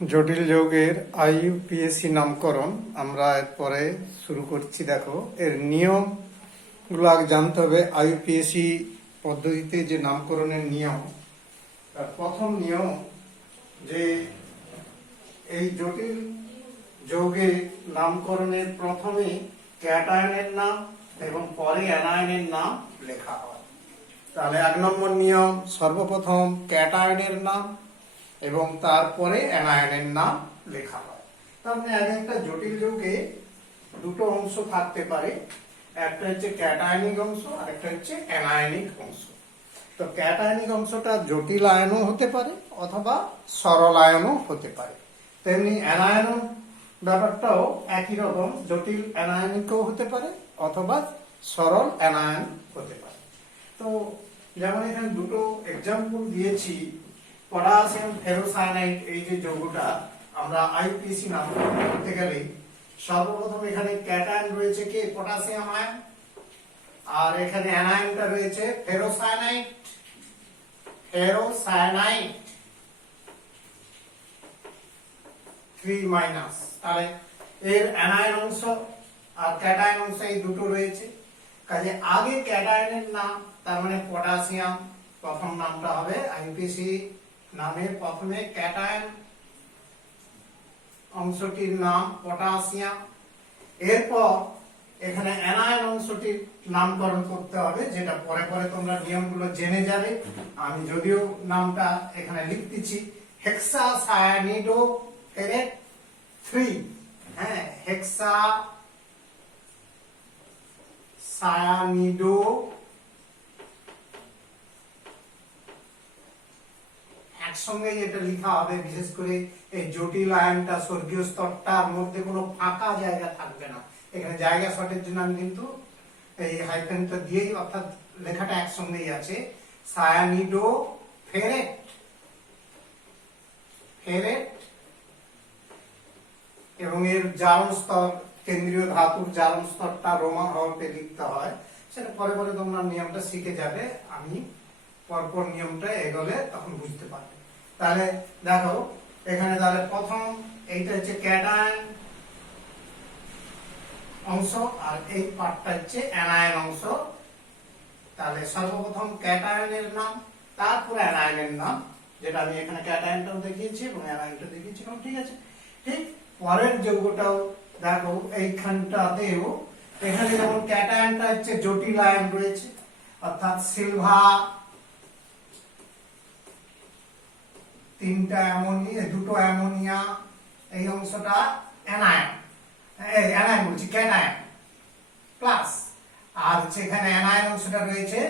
জটিল যৌগের আইইউপিএসি নামকরণ আমরা এরপরে শুরু করছি। দেখো, এর নিয়মগুলো আগে জানতে হবে। আইইউপিএসি পদ্ধতিতে যে নামকরণের নিয়ম, তার প্রথম নিয়ম যে এই জটিল যৌগের নামকরণের প্রথমে ক্যাটায়নের নাম এবং পরে অ্যানায়নের নাম লেখা হয়। তাহলে 1 নম্বর নিয়ম, সর্বপ্রথম ক্যাটায়নের নাম এবং তারপরে অ্যানায়নের নাম লেখা হয়। তার মানে এক একটা জটিল যৌগে দুটো অংশ থাকতে পারে, একটা হচ্ছে ক্যাটায়নিক অংশ আর একটা হচ্ছে অ্যানায়নিক অংশ। তো ক্যাটায়নিক অংশটা জটিল আয়নও হতে পারে অথবা সরল আয়নও হতে পারে। তেমনি অ্যানায়ন ব্যাপারটাও একই রকম, জটিল অ্যানায়নিকও হতে পারে অথবা সরল অ্যানায়ন হতে পারে। তো যেমন এখানে দুটো এক্সাম্পল দিয়েছি, পটাশিয়াম ফেরোসায়ানাইড, এই যে যৌগটা আমরা আইইউপিএসি নামকরণ করতে গেলে সর্বপ্রথম এখানে ক্যাটায়ন রয়েছে কে, পটাশিয়াম আয়ন, আর এখানে অ্যানায়নটা রয়েছে ফেরোসায়ানাইড। 3 তাহলে এর অ্যানায়ন অংশ আর ক্যাটায়ন অংশ এই দুটো রয়েছে। কাজে আগে ক্যাটায়নের নাম, তার মানে পটাশিয়াম, প্রথম নামটা হবে আইইউপিএসি নামের প্রথমে ক্যাটায়ন অংশটির নাম পটাশিয়াম। এরপর এখানে অ্যানায়ন অংশটির নামকরণ করতে হবে, যেটা পরে পরে তোমরা নিয়মগুলো জেনে যাবে। আমি যদিও নামটা এখানে লিখতেছি, হেক্সাসায়ানিডো ফেরেট 3, হ্যাঁ, হেক্সাসায়ানিডো একসঙ্গে এটা লেখা হবে। বিশেষ করে এই জটিল আয়নটা স্বর্গীয় স্তরটার মধ্যে কোনো ফাঁকা জায়গা থাকবে না। এখানে জায়গা শর্টের জন্য আমি কিন্তু এই হাইফেনটা দিয়েই, অর্থাৎ লেখাটা একসঙ্গেই আছে। সায়ানিডো ফেরেট, এবং এর জারণ স্তর, কেন্দ্রীয় ধাতুর জারণ স্তরটা রোমান হরফে লিখতে হয়। সেটা পরে পরে তোমরা নিয়মটা শিখে যাবে, আমি পরপর নিয়মটা এগোলে তখন বুঝতে পারবে। তাহলে দেখো এখানে, তাহলে প্রথম এইটা হচ্ছে ক্যাটায়ন অংশ আর এই পার্টটা হচ্ছে অ্যানায়ন অংশ। তাহলে সর্বপ্রথম ক্যাটায়নের নাম, তারপরে অ্যানায়নের নাম, যেটা আমি এখানে ক্যাটায়নটাও দেখিয়েছি এবং অ্যানায়নটা দেখিয়েছিলাম। ঠিক আছে, ঠিক পরের যৌগটাও দেখো এইখানটাতেও, এখানে যেমন ক্যাটায়নটা হচ্ছে জটিল আয়ন রয়েছে, অর্থাৎ সিলভার, 3টা অ্যামোনিয়া, 2টো অ্যামোনিয়া, এই অংশটা অ্যানায়ন, অ্যানায়ন বলছি ক্যাটায়ন প্লাস, আর হচ্ছে এখানে অ্যানায়ন অংশটা রয়েছে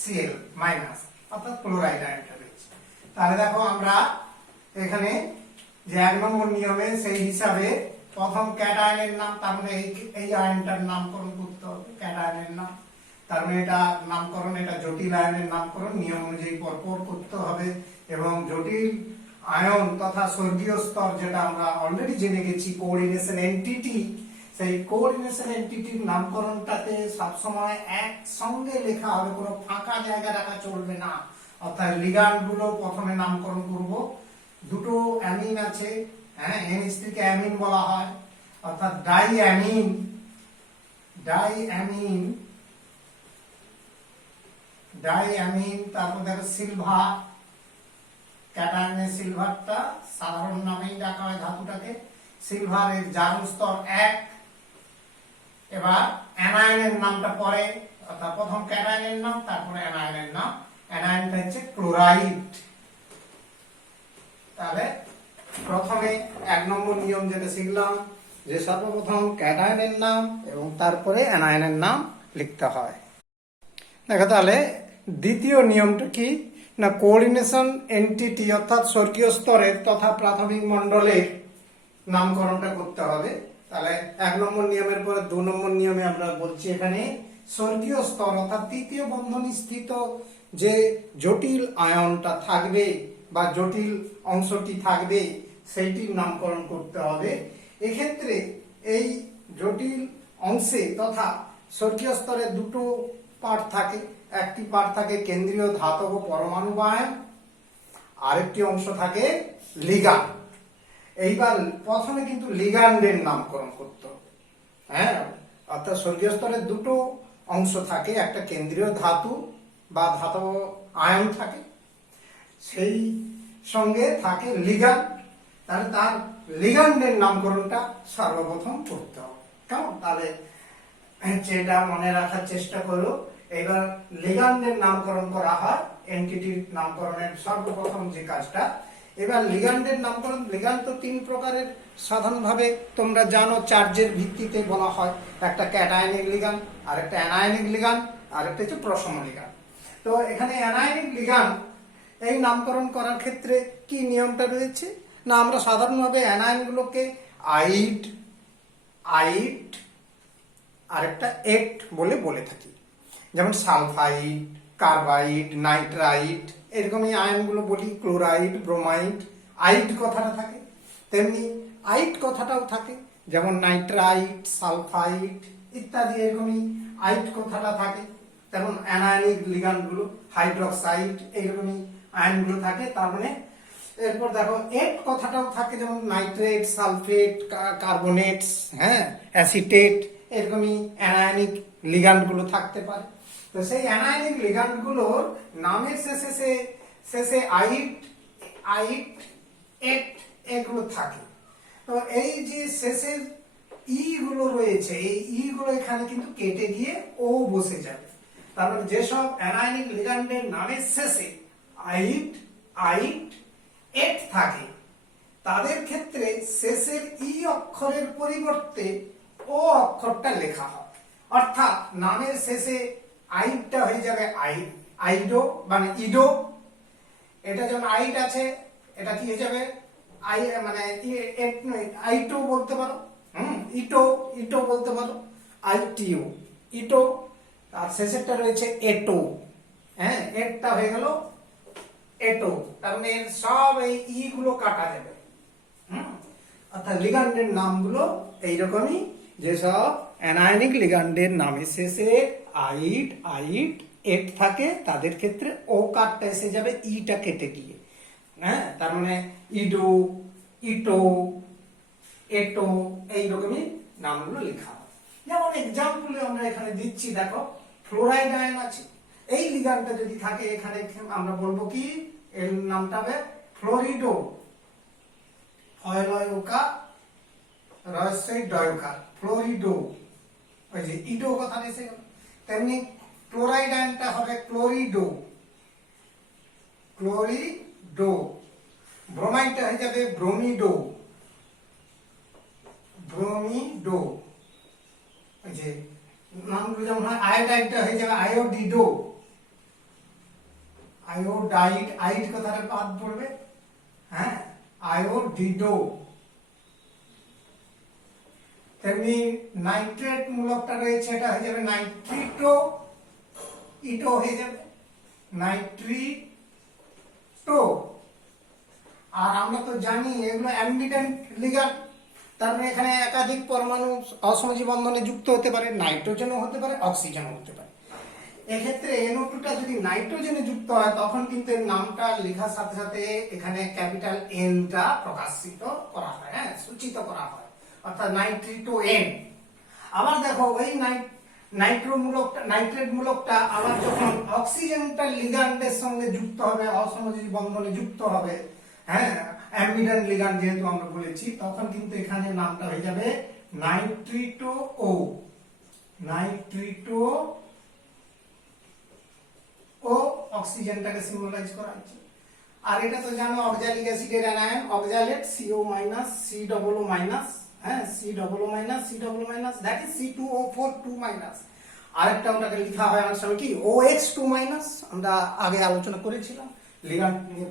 Cl মাইনাস, অর্থাৎ ক্লোরাইড আয়নটা রয়েছে। তাহলে দেখো আমরা এখানে যে 1 নম্বর নিয়মে সেই হিসাবে প্রথম ক্যাটায়নের নাম, তার মানে এই আয়নটার নামকরণ করতে হবে, ক্যাটায়নের নাম, তার মানে এটা নামকরণ, এটা জটিল আয়নের নামকরণ নিয়ম অনুযায়ী পরপর করতে হবে। এবং জটিল আয়ন তথা স্বর্গীয় স্তর, যেটা আমরা অলরেডি জেনে গেছি, কোঅর্ডিনেশন এন্টিটি, সেই কোঅর্ডিনেশন এন্টিটির নামকরণটাতে সবসময় একসঙ্গে লেখা হবে, কোনো ফাঁকা জায়গা রাখা চলবে না। অর্থাৎ লিগ্যান্ড গুলো প্রথমে নামকরণ করব। 2টো অ্যামিন আছে, হ্যাঁ, NH3 কে অ্যামিন বলা হয়, অর্থাৎ ডাইঅ্যামিন, তারপর দেখো সিলভার, ক্যাটায়নের সিলভারটা সাধারণ নামেই ডাকা হয় ধাতুটাকে, সিলভারের জারণ স্তর 1। এবার অ্যানায়নের নামটা পরে, অর্থাৎ প্রথম ক্যাটায়নের নাম তারপরে অ্যানায়নের নাম। অ্যানায়নটা হচ্ছে ক্লোরাইড। তাহলে প্রথমে 1 নম্বর নিয়ম যেটা শিখলাম, যে সর্বপ্রথম ক্যাটায়নের নাম এবং তারপরে অ্যানায়নের নাম লিখতে হয়। দেখো তাহলে দ্বিতীয় নিয়মটা কি না, কোঅর্ডিনেশন এন্টিটি অর্থাৎ স্বর্গীয় স্তরের তথা প্রাথমিক মণ্ডলের নামকরণটা করতে হবে। তাহলে 1 নম্বর নিয়মের পরে 2 নম্বর নিয়মে আমরা বলছি এখানে স্বর্গীয় স্তর অর্থাৎ তৃতীয় বন্ধনী স্থিত যে জটিল আয়নটা থাকবে বা জটিল অংশটি থাকবে, সেইটির নামকরণ করতে হবে। এক্ষেত্রে এই জটিল অংশে তথা স্বর্গীয় স্তরে 2টো পার্ট থাকে। একটি পার্ট থাকে কেন্দ্রীয় ধাতব পরমাণু আয়ন, আরেকটি অংশ থাকে লিগ্যান্ড। এইবার প্রথমে কিন্তু লিগ্যান্ডের নামকরণ করতে হবে। হ্যাঁ, অর্থাৎ স্বর্গীয় স্তরের দুটো অংশ থাকে, একটা কেন্দ্রীয় ধাতু বা ধাতব আয়ন থাকে, সেই সঙ্গে থাকে লিগ্যান্ড। তাহলে তার লিগ্যান্ডের নামকরণটা সর্বপ্রথম করতে হবে। কেমন? তাহলে যেটা মনে রাখার চেষ্টা করো, এবার লিগ্যান্ডের নামকরণ করা হয় এন্টিটির নামকরণের সর্বপ্রথম যে কাজটা। এবার লিগ্যান্ডের নামকরণ, লিগ্যান্ড তো তিন প্রকারের সাধারণভাবে তোমরা জানো, চার্জের ভিত্তিতে বলা হয়। একটা ক্যাটায়নিক লিগ্যান্ড, আর একটা অ্যানায়নিক লিগ্যান্ড, আর একটা হচ্ছে প্রশম লিগ্যান্ড। তো এখানে অ্যানায়নিক লিগ্যান্ড এই নামকরণ করার ক্ষেত্রে কি নিয়মটা রয়েছে না, আমরা সাধারণভাবে অ্যানায়নগুলোকে আইড, আইট আর একটা এট বলে থাকি। যেমন সালফাইড, কার্বাইড, নাইট্রাইট, এরকম এই আয়নগুলো বলি। ক্লোরাইড, ব্রোমাইড, আইড কথাটা থাকে, তেমনি আইট কথাটাও থাকে। যেমন নাইট্রাইট, সালফাইড ইত্যাদি এরকমই আইট কথাটা থাকে। তেমন অ্যানায়নিক লিগ্যান্ডগুলো হাইড্রোক্সাইড এইরকমই আয়নগুলো থাকে। তার মানে এরপর দেখো এট কথাটাও থাকে, যেমন নাইট্রেট, সালফেট, কার্বনেটস, হ্যাঁ, অ্যাসিটেট, এরকমই অ্যানায়নিক লিগ্যান্ডগুলো থাকতে পারে। তো সেই অ্যানায়নিক লিগ্যান্ডগুলোর নামের শেষে আইট, এট এগুলো থাকে। তো এই যে শেষের ই গুলো রয়েছে, এই ই গুলো এখানে কিন্তু কেটে গিয়ে ও বসে যাবে। তার মানে যেসব অ্যানায়নিক লিগ্যান্ডের নামের শেষে আইট, এট থাকে, তাদের ক্ষেত্রে শেষের ই অক্ষরের পরিবর্তে ও অক্ষরটা লেখা হয়। অর্থাৎ নামের শেষে আইটটা হয়ে যাবে আইডো, মানে ইডো। এটা যেমন আইট আছে, এটা কি হয়ে যাবে মানে আইটো বলতে পারো, ইটো বলতে পারো, আইটিও, ইটো। আর শেষেরটা রয়েছে এটো, হ্যাঁ, এটটা হয়ে গেল এটো। তার মানে সব এই ই গুলো কাটা যাবে। অর্থাৎ লিগ্যান্ডের নামগুলো এইরকমই, যেসব অ্যানায়নিক লিগ্যান্ডের নামের শেষে আইট, এট থাকে, তাদের ক্ষেত্রে ও কারটা এসে যাবে ইটা কেটে গিয়ে। হ্যাঁ, তার মানে ইডো, ইটো, এটো এইরকমই নামগুলো লেখা হয়। যেমন এক্সাম্পলে আমরা এখানে দিচ্ছি, দেখো ফ্লোরাইড আয়ন আছে, এই লিগ্যান্ডটা যদি থাকে এখানে আমরা বলবো কি, এর নামটা হবে ফ্লোরিডো, ফয়লয়কা রহস্যই ডয়কার, ফ্লোরিডো। ওই যে ইডো কথা এসে গেল। তেমনি ক্লোরাইড আয়নটা হবে ক্লোরিডো, ব্রোমাইডটা হয়ে যাবে ব্রোমিডো, ওই যে নামগুলো যেমন হয়। আয়োডাইডটা হয়ে যাবে আয়োডিডো, আয়োডাইড, আইড কথাটা বাদ পড়বে, হ্যাঁ, আয়োডিডো। তেমনি নাইট্রেট মূলকটা রয়েছে, এটা হয়ে যাবে নাইট্রিটো, ইটো হয়ে যাবে নাইট্রিটো। আর আমরা তো জানি এগুলো অ্যাম্বিডেন্ট লিগ্যান্ড, তার মানে এখানে একাধিক পরমাণু অসমযোজী বন্ধনে যুক্ত হতে পারে, নাইট্রোজেনও হতে পারে, অক্সিজেনও হতে পারে। এক্ষেত্রে NO2টা যদি নাইট্রোজেনে যুক্ত হয়, তখন কিন্তু এর নামটা লেখার সাথে সাথে এখানে ক্যাপিটাল এনটা প্রকাশিত করা হয়, হ্যাঁ, সূচিত করা হয়, অর্থাৎ নাইট্রিটো এন। আবার দেখো ওই নাইট্রেট মূলকটা আবার যখন অক্সিজেনটা লিগ্যান্ডের সঙ্গে যুক্ত হবে, অসমযোজী বন্ধনে যুক্ত হবে, হ্যাঁ, অ্যাম্বিডেন্ট লিগ্যান্ড যেহেতু আমরা বলেছি, তখন কিন্তু এখানে নামটা হয়ে যাবে নাইট্রিটো ও, নাইট্রিটো ও, অক্সিজেনটাকে সিম্বলাইজ করা হচ্ছে। আর এটা তো জানো অক্সালিক অ্যাসিডের anion, oxalate, CO minus, C double O minus, হ্যাঁ, C double O minus, C double O minus, that is C2O4 2 minus. আরেকটা ওটাকে লেখা হয় অনেক সময় কি OX2 মাইনাস, আমরা আগে আলোচনা করেছিলাম লিগ্যান্ড নিয়ে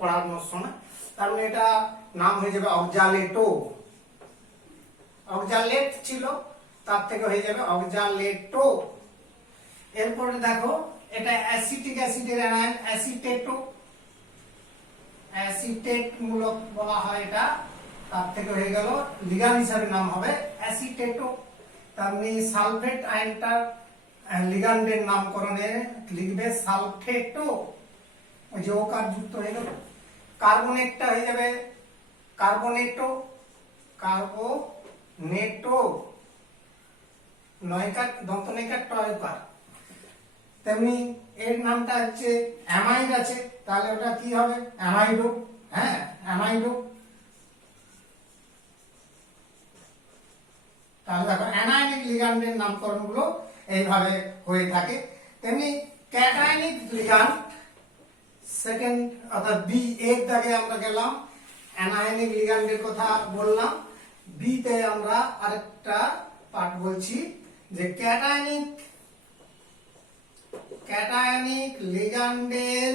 পড়ানোর সময়। তার মানে এটা নাম হয়ে যাবে অক্সালেটো, অক্সালেট ছিল, তার থেকে হয়ে যাবে অক্সালেটো। এরপরে দেখো এটা অ্যাসিটিক অ্যাসিডের অ্যানায়ন, অ্যাসিটেটো, অ্যাসিটেট মূলক বলা হয় এটা, তার থেকে হয়ে গেল লিগ্যান্ড হিসাবে নাম হবে অ্যাসিটেটো। তেমনি সালফেট আয়নটার লিগ্যান্ডের নামকরণে লিখবে সালফেটো, ওই যে ওকার যুক্ত হয়ে গেল। কার্বনেটটা হয়ে যাবে কার্বোনেটো, কার্বোনেটো নয়কার দন্ত নয়কার টয়কার। তেমনি এর নামটা হচ্ছে অ্যামাইড আছে, তাহলে ওটা কি হবে? অ্যামাইডো। হ্যাঁ, অ্যামাইডো। তাহলে দেখো অ্যানায়নিক লিগ্যান্ডের নামকরণ গুলো এইভাবে হয়ে থাকে। তেমনি ক্যাটায়নিক লিগ্যান্ড, সেকেন্ড অর্থাৎ বি এর দাগে আমরা গেলাম, অ্যানায়নিক লিগ্যান্ডের কথা বললাম। বি তে আমরা আরেকটা পার্ট বলছি যে ক্যাটায়নিক লিগ্যান্ডের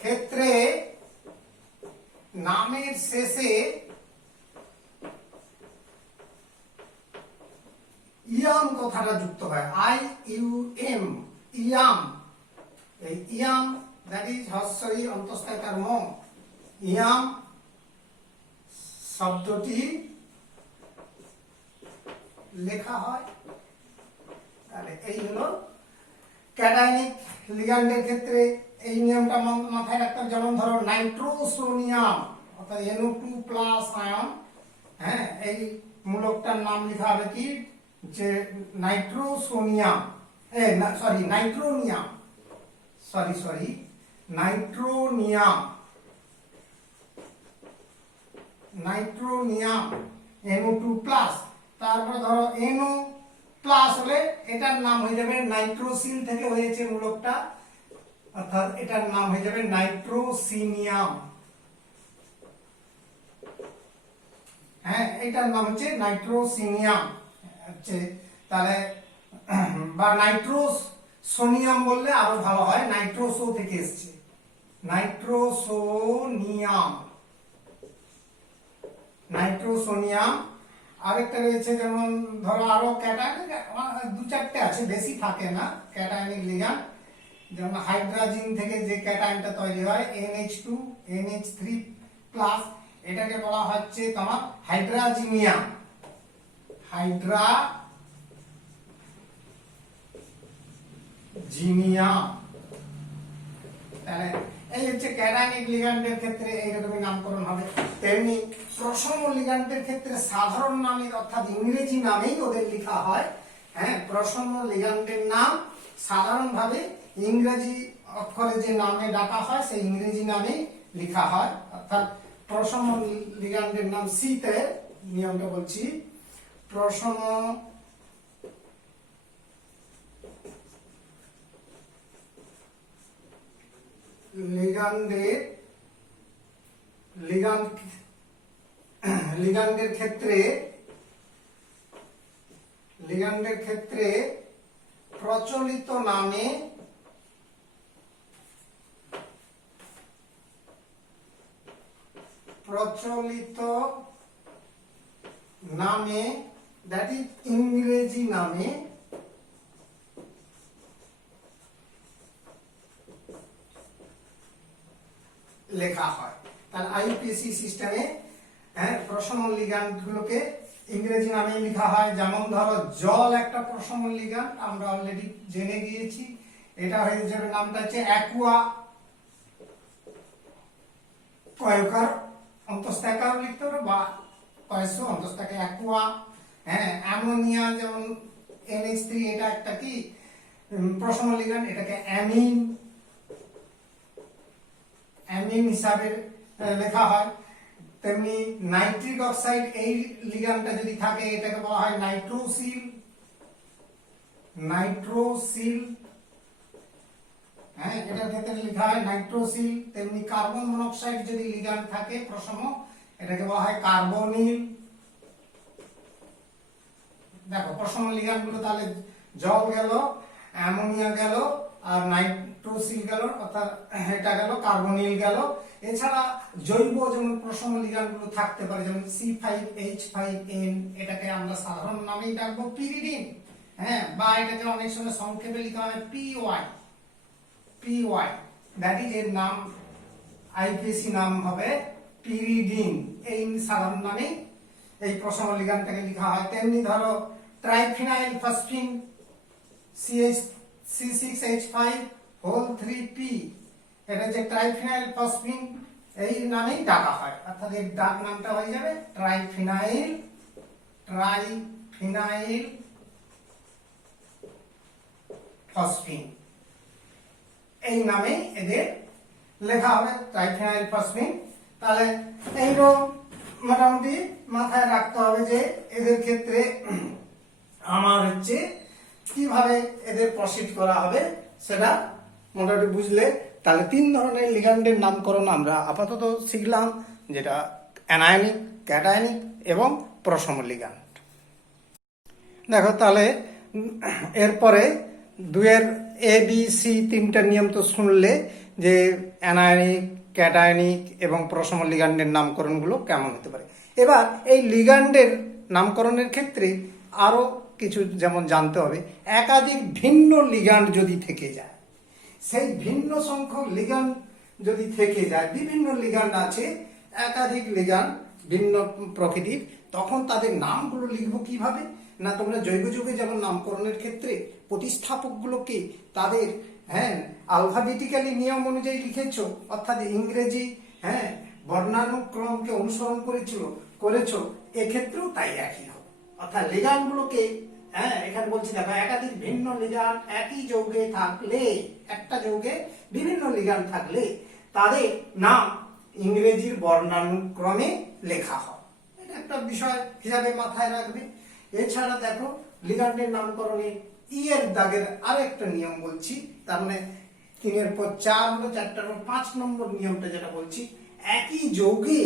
ক্ষেত্রে নামের শেষে ইয়াম কথাটা যুক্ত হয়, IUM, ইয়াম। এই ইয়াম দ্যাট ইজ হস্যই অন্তঃস্থিতার ম, ইয়াম শব্দটি লেখা হয়। তাহলে এই হলো ক্যাটায়নিক লিগ্যান্ডের ক্ষেত্রে এই নিয়মটা মাথায় রাখতে হবে। যেমন ধরো নাইট্রোসোনিয়াম অর্থাৎ NO2+ আয়ন, হ্যাঁ, এই মূলকটার নাম লেখা হবে কি? যে নাইট্রোসোনিয়াম, নাইট্রোনিয়াম, নাইট্রোনিয়াম NO2+। তারপরে ধরো NO+ হলে এটার নাম হয়ে যাবে নাইট্রোসিল, থেকে হয়েছে মূলকটা, অর্থাৎ এটার নাম হয়ে যাবে নাইট্রোসিনিয়াম। হ্যাঁ, এটার নাম হচ্ছে নাইট্রোসিনিয়াম হচ্ছে। তাহলে বা নাইট্রোসোনিয়াম বললে আরো ভালো হয়, নাইট্রোসো থেকে এসেছে, নাইট্রোসোনিয়াম। আরেকটা রয়েছে, যেমন ধরো আরো ক্যাটায়নিক দু চারটে আছে, বেশি থাকে না ক্যাটায়নিক লিগ্যান্ড। যেমন হাইড্রোজেন থেকে যে ক্যাটায়নটা তৈরি হয় NH2 NH3+, এটাকে বলা হচ্ছে তোমার হাইড্রাজিনিয়াম, তাহলে এই হচ্ছে ক্যাটায়নিক লিগ্যান্ডের ক্ষেত্রে এইরকমই নামকরণ হবে। তেমনি প্রশম লিগ্যান্ডের ক্ষেত্রে সাধারণ নামে অর্থাৎ ইংরেজি নামেই ওদের লেখা হয়। হ্যাঁ, প্রশম লিগ্যান্ডের নাম সাধারণভাবে ইংরেজি অক্ষরে যে নামে ডাকা হয় সেই ইংরেজি নামেই লেখা হয়। অর্থাৎ প্রশম লিগ্যান্ডের নাম সি তে, নিয়মটা বলছি, প্রশম লিগ্যান্ডের ক্ষেত্রে প্রচলিত নামে দ্যাট ইজ ইংরেজি নামে লেখা হয়। তাহলে IUPAC সিস্টেমে প্রশম লিগ্যান্ড গুলোকে ইংরেজি নামে লেখা হয়। যেমন ধরো জল একটা প্রশম লিগ্যান্ড, আমরা অলরেডি জেনে গিয়েছি। এটা হয়ে যাবে, নামটা হচ্ছে অ্যাকুয়া, কয়কার অন্তঃস্থিতাকার লিখতে হবে বা কয়সো অন্তঃস্থিতাকে অ্যাকুয়া। হ্যাঁ, অ্যামোনিয়া যেমন NH3, এটা একটা কি প্রশম লিগ্যান্ড, এটাকে অ্যামিন হিসাবে লেখা হয়। তেমনি নাইট্রিক অক্সাইড, এই লিগ্যান্ডটা যদি থাকে এটাকে বলা হয় নাইট্রোসিল। হ্যাঁ, এটার ক্ষেত্রে লেখা হয় নাইট্রোসিল। তেমনি কার্বন মনোক্সাইড যদি লিগ্যান্ড থাকে প্রশম, এটাকে বলা হয় কার্বনিল। দেখো প্রশম লিগ্যান্ড গুলো তাহলে জল গেল, অ্যামোনিয়া গেল, আর নাইট্রোসিল গেল, অর্থাৎ এটা গেল, কার্বনিল গেল। এছাড়া জৈব যেমন প্রশম লিগ্যান্ড গুলো থাকতে পারে, যেমন C5H5N, এটাকে আমরা সাধারণ নামেই ডাকবো পিরিডিন। হ্যাঁ, বা এটাকে অনেক সময় সংক্ষেপে লেখা হয় PY, দ্যাট ইজ এর নাম, IUPAC নাম হবে পিরিডিন। এই সাধারণ নামে এই প্রশম লিগ্যান্ডটাকে লেখা হয়। তেমনি ধরো ট্রাইফিনাইল ফসফিন C6H5 3P, এটা যে ট্রাইফিনাইল ফসফিন এই নামেই ডাকা হয়, অর্থাৎ এর ডাক নামটা হয়ে যাবে ট্রাইফিনাইল ফসফিন, এই নামে এদের লেখা হবে ট্রাইফিনাইল ফসফিন। তাহলে এইরকম মোটামুটি মাথায় রাখতে হবে যে এদের ক্ষেত্রে আমার হচ্ছে কিভাবে এদের প্রসিড করা হবে সেটা মোটামুটি বুঝলে, তাহলে 3 ধরনের লিগ্যান্ডের নামকরণ আমরা আপাতত শিখলাম, যেটা অ্যানায়নিক, ক্যাটায়নিক এবং প্রশম লিগ্যান্ড। দেখো তাহলে এরপরে 2-এর ABC 3টা নিয়ম তো শুনলে যে অ্যানায়নিক, ক্যাটায়নিক এবং প্রশম লিগ্যান্ডের নামকরণগুলো কেমন হতে পারে। এবার এই লিগ্যান্ডের নামকরণের ক্ষেত্রে আরো কিছু যেমন জানতে হবে, একাধিক ভিন্ন লিগ্যান্ড যদি থেকে যায়, সেই ভিন্ন সংখ্যক লিগ্যান্ড যদি থেকে যায়, বিভিন্ন লিগ্যান্ড আছে, একাধিক লিগ্যান্ড ভিন্ন প্রকৃতির, তখন তাদের নামগুলো লিখবো কিভাবে না, তোমরা জৈব যুগে যেমন নামকরণের ক্ষেত্রে প্রতিস্থাপকগুলোকে তাদের আলফাবেটিক্যালি নিয়ম অনুযায়ী লিখেছো, অর্থাৎ ইংরেজি বর্ণানুক্রমকে অনুসরণ করেছো, এক্ষেত্রেও তাই একই হবে। অর্থাৎ লিগ্যান্ডগুলোকে এখানে বলছি দেখো, একাধিক ভিন্ন লিগ্যান্ড একই যৌগে থাকলে, একটা যৌগে বিভিন্ন লিগ্যান্ড থাকলে তাদের নাম ইংরেজির বর্ণানুক্রমে লেখা হয়। এটা একটা বিষয় হিসাবে মাথায় রাখবে। এছাড়া দেখো লিগ্যান্ডের নামকরণে এর দাগের আরেকটা নিয়ম বলছি, তার মানে 3-এর পর 4 হলো, 4টার পর 5 নম্বর নিয়মটা যেটা বলছি, একই যৌগে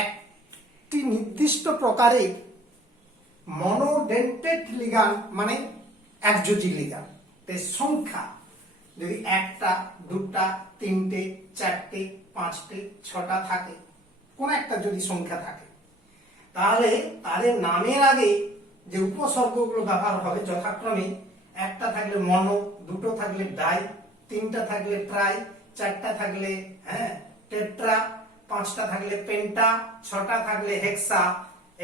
একটি নির্দিষ্ট প্রকারের মনোডেন্টেড লিগ্যান্ড মানে একযোজি লিগ্যান্ড এর সংখ্যা যদি 1টা, 2টা, 3টে, 4টে, 5টে, 6টা থাকে, কোন একটা যদি সংখ্যা থাকে, তাহলে তাদের নামের আগে যে উপসর্গগুলো ব্যবহার হবে যথাক্রমে 1টা থাকলে মনো, 2টো থাকলে ডাই, 3টা থাকলে ট্রাই, 4টা থাকলে টেট্রা, 5টা থাকলে পেন্টা, 6টা থাকলে হেক্সা,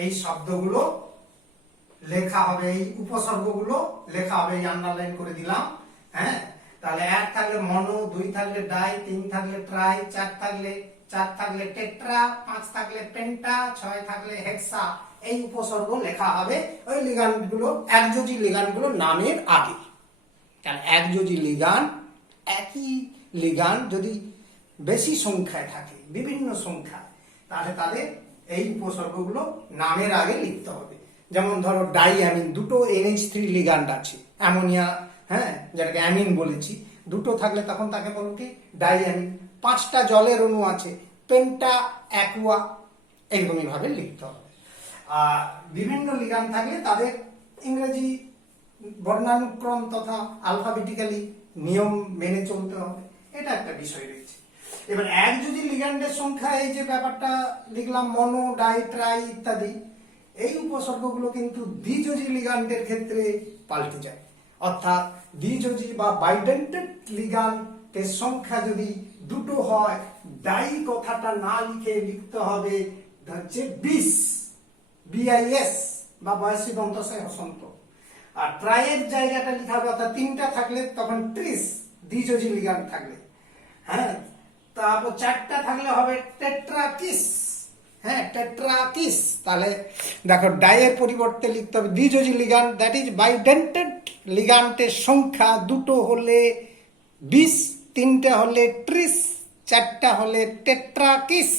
এই শব্দগুলো লেখা হবে, এই উপসর্গগুলো লেখা হবে, এই আন্ডারলাইন করে দিলাম। তাহলে 1 থাকলে মনো, 2 থাকলে ডাই, 3 থাকলে ট্রাই, 4 থাকলে টেট্রা, 5 থাকলে পেন্টা, 6 থাকলে হেক্সা, এই উপসর্গ লেখা হবে ওই লিগ্যান্ডগুলো, একযোজি লিগ্যান্ডগুলো নামের আগে। কারণ একযোজি লিগ্যান্ড, একই লিগ্যান্ড যদি বেশি সংখ্যায় থাকে, বিভিন্ন সংখ্যায়, তাহলে তাদের এই উপসর্গগুলো নামের আগে লিখতে হবে। যেমন ধরো ডাইঅ্যামিন, 2টো NH3 লিগ্যান্ড আছে, অ্যামোনিয়া যেটাকে অ্যামিন বলেছি, 2টো থাকলে তখন তাকে বলবো কি ডাইঅ্যামিন। 5টা জলের অণু আছে, পেন্টা অ্যাকুয়া, এরকমই ভাবে লিখতে হবে। আর বিভিন্ন লিগ্যান্ড থাকলে তাদের ইংরেজি বর্ণানুক্রম তথা আলফাবেটিক্যালি নিয়ম মেনে চলতে হবে, এটা একটা বিষয় রয়েছে। এবার একযোজি লিগ্যান্ডের সংখ্যা, এই যে ব্যাপারটা লিখলাম মনো, ডাই, ট্রাই ইত্যাদি, এই উপসর্গগুলো কিন্তু দ্বিযোজি লিগ্যান্ডের ক্ষেত্রে পাল্টে যায়। অর্থাৎ দ্বিযোজি বা বাইডেন্টেড লিগ্যান্ডের সংখ্যা যদি 2টো হয়, ডাই কথাটা না লিখে লিখতে হবে হচ্ছে 20, BIS বা বয়সী দন্তস্বয় হসন্ত। আর ট্রাইয়ের জায়গাটা লিখা হবে, অর্থাৎ 3টা থাকলে তখন 30, দ্বিযোজি লিগ্যান্ড থাকলে। তারপর 4টা থাকলে হবে টেট্রাকিস, টেট্রাকিস। তাহলে দেখো ডাইয়ের পরিবর্তে লিখতে হবে দ্বিযোজি লিগ্যান্ড, দ্যাট ইজ বাইডেন্টেড লিগ্যান্ডের সংখ্যা 2টো হলে 20, 3টে হলে 30, 4টা হলে টেট্রাকিস।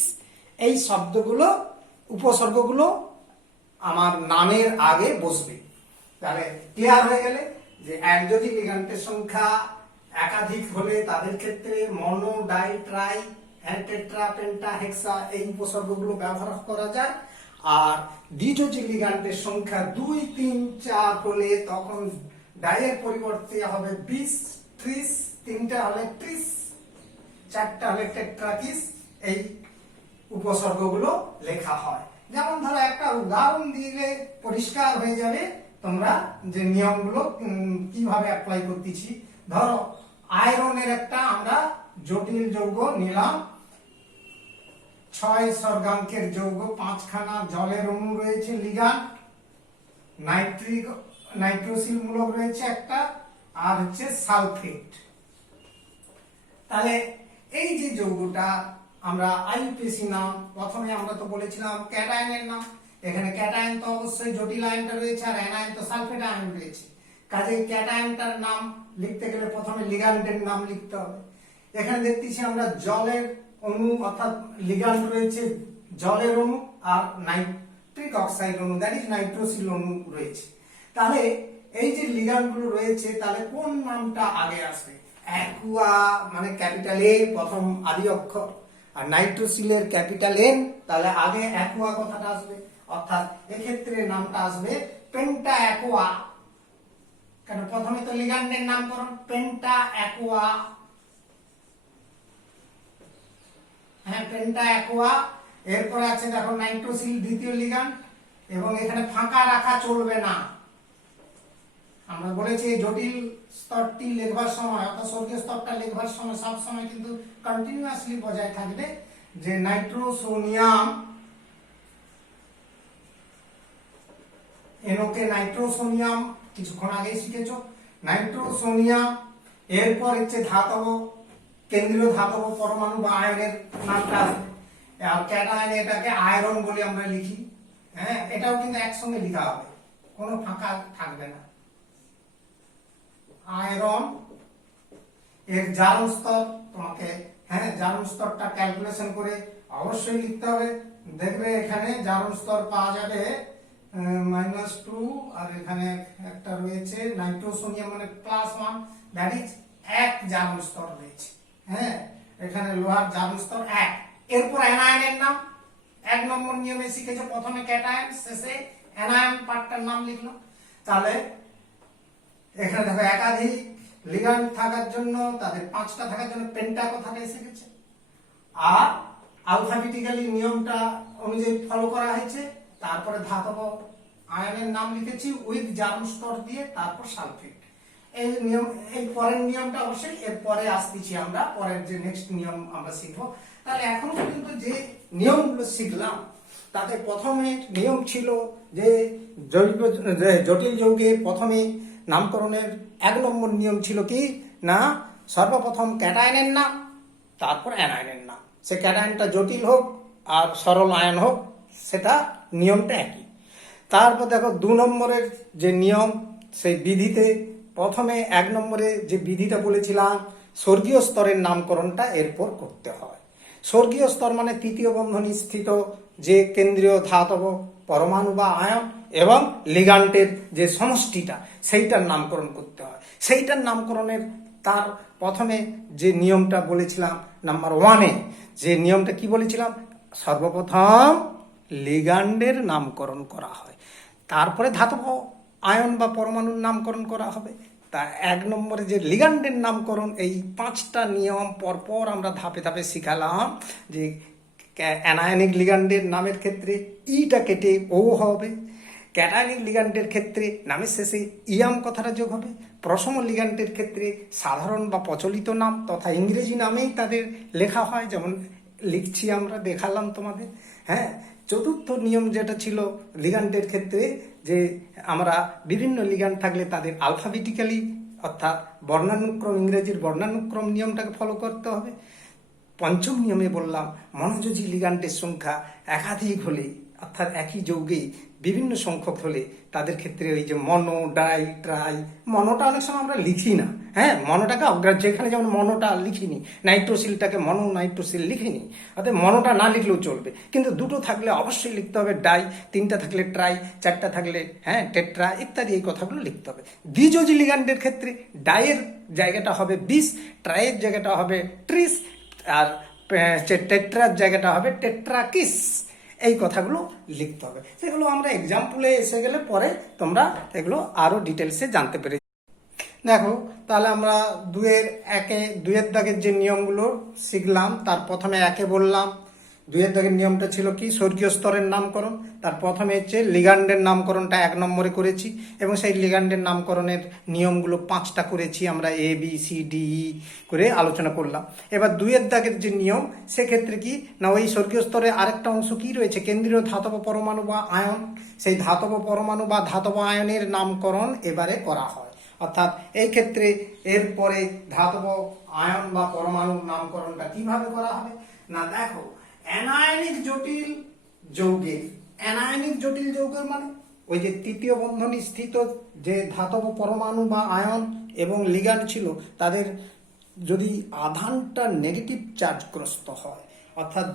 এই শব্দগুলো, উপসর্গগুলো আমার নামের আগে বসবে। তাহলে ক্লিয়ার হয়ে গেলে যে একযোজি লিগ্যান্ডের সংখ্যা একাধিক হলে তাদের ক্ষেত্রে মনো, ডাই, ট্রাই, টেট্রা, পেন্টা, হেক্সা এই উপসর্গগুলো ব্যবহার করা যায়। আর দ্বিযোজি লিগ্যান্ডের সংখ্যা 2, 3, 4 হলে তখন ডাইয়ের পরিবর্তে হবে 20, 30, 3টা হলে 30, 4টা হলে টেট্রাকিস, এই উপসর্গগুলো লেখা হয়। যেমন ধরো একটা উদাহরণ দিলে পরিষ্কার হয়ে যাবে তোমরা যে নিয়মগুলো কিভাবে অ্যাপ্লাই করতেছি। ধরো আয়রনের একটা আমরা জটিল যৌগ নিলাম, 6 স্বর্গাঙ্কের যৌগ, 5খানা জলের অণু রয়েছে লিগ্যান্ড, নাইট্রোসিল মূলক রয়েছে একটা, আর হচ্ছে সালফেট। তাহলে এই যে যৌগটা আমরা আইইউপিএসি নাম, প্রথমে আমরা তো বলেছিলাম ক্যাটায়নের নাম। এখানে ক্যাটায়ন তো অবশ্যই জটিল আয়নটা রয়েছে, আর অ্যানায়ন তো সালফেট আয়ন রয়েছে। কাজে ক্যাটায়নটার নাম লিখতে গেলে প্রথমে লিগ্যান্ডের নাম লিখতে হবে। এখানে দেখতেছি আমরা জলের অণু অর্থাৎ লিগ্যান্ড রয়েছে জলের অণু, আর নাইট্রিক অক্সাইড অণু দ্যাট ইজ নাইট্রোসিল অণু রয়েছে। তাহলে এই যে লিগ্যান্ড গুলো রয়েছে, তাহলে কোন নামটা আগে আসবে? অ্যাকুয়া মানে ক্যাপিটাল এ প্রথম আদি অক্ষর, আর নাইট্রোসিলের ক্যাপিটাল এন, তাহলে আগে অ্যাকুয়া কথাটা আসবে। অর্থাৎ এক্ষেত্রে নামটা আসবে পেন্টা অ্যাকুয়া। কারণ প্রথমে তো লিগ্যান্ডের নামকরণ পেন্টা অ্যাকুয়া। হ্যাঁ, পেন্টা অ্যাকুয়া। এরপরে আছে দেখো নাইট্রোসিল দ্বিতীয় লিগ্যান্ড, এবং এখানে ফাঁকা রাখা চলবে না। আমরা বলেছি জটিল স্তরটি লেখবার সময় অর্থাৎ স্বর্গীয় স্তরটা লেখবার সময় সব সময় কিন্তু কন্টিনিউয়াসলি বজায় থাকবে যে নাইট্রোসোনিয়াম, এনোকে নাইট্রোসোনিয়াম কিছুক্ষণ আগেই শিখেছো, নাইট্রোসোনিয়াম। এরপর হচ্ছে ধাতব কেন্দ্রীয় ধাতব পরমাণু বা আয়নের নামটা আসবে। আর ক্যাটায়ন এটাকে আয়রন বলে আমরা লিখি। হ্যাঁ, এটাও কিন্তু একসঙ্গে লেখা হবে, কোনো ফাঁকা থাকবে না। আয়রন এর জারণ স্তর তোমাকে, হ্যাঁ, জারণ স্তরটা ক্যালকুলেশন করে অবশ্যই লিখতে হবে। দেখবে এখানে জারণ স্তর পাওয়া যাবে -2, আর এখানে একটা রয়েছে নাইট্রোসোনিয়াম মানে +1, দ্যাট ইজ 1 জারণ স্তর রয়েছে। হ্যাঁ, এখানে লোহার জারণ স্তর 1। এরপর অ্যানায়নের নাম 1 নম্বর নিয়মে শিখেছে, প্রথমে ক্যাটায়ন শেষে অ্যানায়ন পার্টটার নাম লিখলো। তাহলে এখানে দেখো একাধিক লিগ্যান্ড থাকার জন্য, তাদের 5টা থাকার জন্য পেন্টা কথাটা এসে গেছে। আর আলফাবেটিক্যালি নিয়মটা অনুযায়ী ফলো করা হয়েছে। তারপরে ধাতব আয়নের নাম লিখেছি উইথ জারণ স্তর দিয়ে, তারপর সালফেট। এই নিয়ম, এই পরের নিয়মটা অবশ্যই এর পরে আসতেছি আমরা, পরের যে নেক্সট নিয়ম আমরা শিখবো। তাহলে এখনো পর্যন্ত যে নিয়মগুলো শিখলাম, তাতে প্রথমে নিয়ম ছিল যে জটিল যৌগে প্রথমে নামকরণের 1 নম্বর নিয়ম ছিল কি না, সর্বপ্রথম ক্যাটায়নের নাম, তারপর অ্যানায়নের নাম। সে ক্যাটায়নটা জটিল হোক আর সরল আয়ন হোক, সেটা নিয়মটা একই। তারপর দেখো 2 নম্বরের যে নিয়ম, সেই বিধিতে প্রথমে 1 নম্বরে যে বিধিটা বলেছিলাম, স্বর্গীয় স্তরের নামকরণটা এরপর করতে হয়। স্বর্গীয় স্তর মানে তৃতীয় বন্ধনী স্থিত যে কেন্দ্রীয় ধাতব পরমাণু বা আয়ন এবং লিগ্যান্ডের যে সমষ্টিটা, সেইটার নামকরণ করতে হয়। সেইটার নামকরণের তার প্রথমে যে নিয়মটা বলেছিলাম নাম্বার 1-এ, যে নিয়মটা কি বলেছিলাম, সর্বপ্রথম লিগ্যান্ডের নামকরণ করা হয়, তারপরে ধাতব আয়ন বা পরমাণুর নামকরণ করা হবে। তা 1 নম্বরে যে লিগ্যান্ডের নামকরণ, এই 5টা নিয়ম পরপর আমরা ধাপে ধাপে শিখালাম। যে অ্যানায়নিক লিগ্যান্ডের নামের ক্ষেত্রে ইটা কেটে ও হবে, ক্যাটায়নিক লিগ্যান্ডের ক্ষেত্রে নামের শেষে ইয়াম কথাটা যোগ হবে, প্রশম লিগ্যান্ডের ক্ষেত্রে সাধারণ বা প্রচলিত নাম তথা ইংরেজি নামেই তাদের লেখা হয়, যেমন লিখছি আমরা, দেখালাম তোমাদের। হ্যাঁ, চতুর্থ নিয়ম যেটা ছিল লিগ্যান্ডের ক্ষেত্রে, যে আমরা বিভিন্ন লিগ্যান্ড থাকলে তাদের আলফাবেটিক্যালি অর্থাৎ বর্ণানুক্রম, ইংরেজির বর্ণানুক্রম নিয়মটাকে ফলো করতে হবে। 5ম নিয়মে বললাম মনোযোজী লিগ্যান্ডের সংখ্যা একাধিক হলে অর্থাৎ একই যৌগে বিভিন্ন সংখ্যক হলে তাদের ক্ষেত্রে ওই যে মনো, ডাই, ট্রাই, মনোটা অনেক সময় আমরা লিখি না। হ্যাঁ, মনোটাকে অগ্রাহ্য, এখানে যেমন মনোটা লিখিনি, নাইট্রোসিলটাকে মনো নাইট্রোসিল লিখিনি, অর্থাৎ মনোটা না লিখলেও চলবে, কিন্তু 2টো থাকলে অবশ্যই লিখতে হবে ডাই, 3টা থাকলে ট্রাই, 4টা থাকলে হ্যাঁ টেট্রা ইত্যাদি, এই কথাগুলো লিখতে হবে। দ্বিযোজী লিগ্যান্ডের ক্ষেত্রে ডাইয়ের জায়গাটা হবে 20, ট্রাইয়ের জায়গাটা হবে 30, আর টেট্রার জায়গাটা হবে টেট্রাকিস। এই কথাগুলো লিখতে হবে। সেগুলো আমরা এক্সাম্পলে এসে গেলে পরে তোমরা এগুলো আরো ডিটেলসে জানতে পেরে। দেখো, তাহলে আমরা 2-এর দাগের যে নিয়মগুলো শিখলাম, তার প্রথমে 1-এ বললাম 2-এর দাগের নিয়মটা ছিল কি, স্বর্গীয় স্তরের নামকরণ। তার প্রথমে হচ্ছে লিগ্যান্ডের নামকরণটা 1 নম্বরে করেছি, এবং সেই লিগ্যান্ডের নামকরণের নিয়মগুলো 5টা করেছি আমরা, ABCDE করে আলোচনা করলাম। এবার 2-এর দাগের যে নিয়ম, সেক্ষেত্রে কি না, ওই স্বর্গীয় স্তরে আরেকটা অংশ কি রয়েছে, কেন্দ্রীয় ধাতব পরমাণু বা আয়ন। সেই ধাতব পরমাণু বা ধাতব আয়নের নামকরণ এবারে করা হয়। অর্থাৎ এই ক্ষেত্রে এরপরে ধাতব আয়ন বা পরমাণুর নামকরণটা কিভাবে করা হবে না, দেখো অ্যানায়নিক জটিল যৌগের, অ্যানায়নিক জটিল যৌগের মানে ওই যে তৃতীয় বন্ধনী স্থিত যে ধাতব পরমাণু বা আয়ন এবং লিগ্যান্ড ছিল, তাদের যদি আধানটা নেগেটিভ চার্জগ্রস্ত হয় অর্থাৎ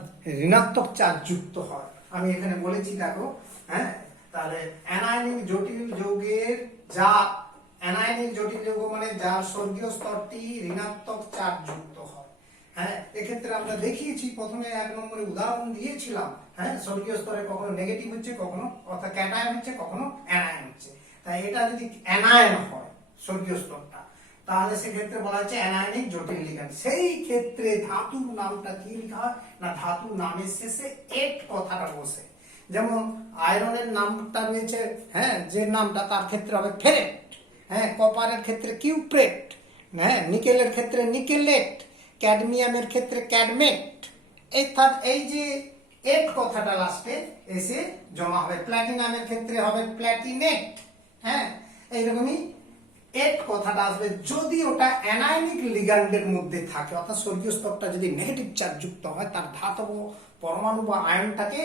ঋণাত্মক চার্জ যুক্ত হয়, আমি এখানে বলেছি দেখো, হ্যাঁ, তাহলে অ্যানায়নিক জটিল যৌগের যা, অ্যানায়নিক জটিল যৌগ মানে যার স্বর্গীয় স্তরটি ঋণাত্মক চার্জ যুক্ত হয়। হ্যাঁ, এক্ষেত্রে আমরা দেখিয়েছি প্রথমে 1 নম্বরে উদাহরণ দিয়েছিলাম, হ্যাঁ, স্বর্গীয় স্তরে কখনো নেগেটিভ হচ্ছে, কখনো অর্থাৎ ক্যাটায়ন হচ্ছে, কখনো অ্যানায়ন হচ্ছে। তাই এটা যদি অ্যানায়ন হয় স্বর্গীয় স্তরটা, তাহলে সেক্ষেত্রে বলা হচ্ছে অ্যানায়নিক জটিল লিগ্যান্ড। সেই ক্ষেত্রে ধাতুর নামটা কি লেখা হয় না, ধাতুর নামের শেষে এট কথাটা বসে। যেমন আয়রনের নামটা রয়েছে, হ্যাঁ, যে নামটা, তার ক্ষেত্রে হবে ফেরেট, হ্যাঁ, কপারের ক্ষেত্রে কিউপ্রেট, হ্যাঁ, নিকেলের ক্ষেত্রে নিকেলেট, ক্যাডমিয়ামের ক্ষেত্রে ক্যাডমেট। অর্থাৎ এই যে এট কথাটা লাস্টে এসে জমা হবে। প্ল্যাটিনামের ক্ষেত্রে হবে প্ল্যাটিনেট, হ্যাঁ, এইরকমই এট কথাটা আসবে যদি ওটা অ্যানায়নিক লিগ্যান্ডের মধ্যে থাকে, অর্থাৎ স্বর্গীয় স্তরটা যদি নেগেটিভ চার্জ যুক্ত হয়, তার ধাতব পরমাণু বা আয়নটাকে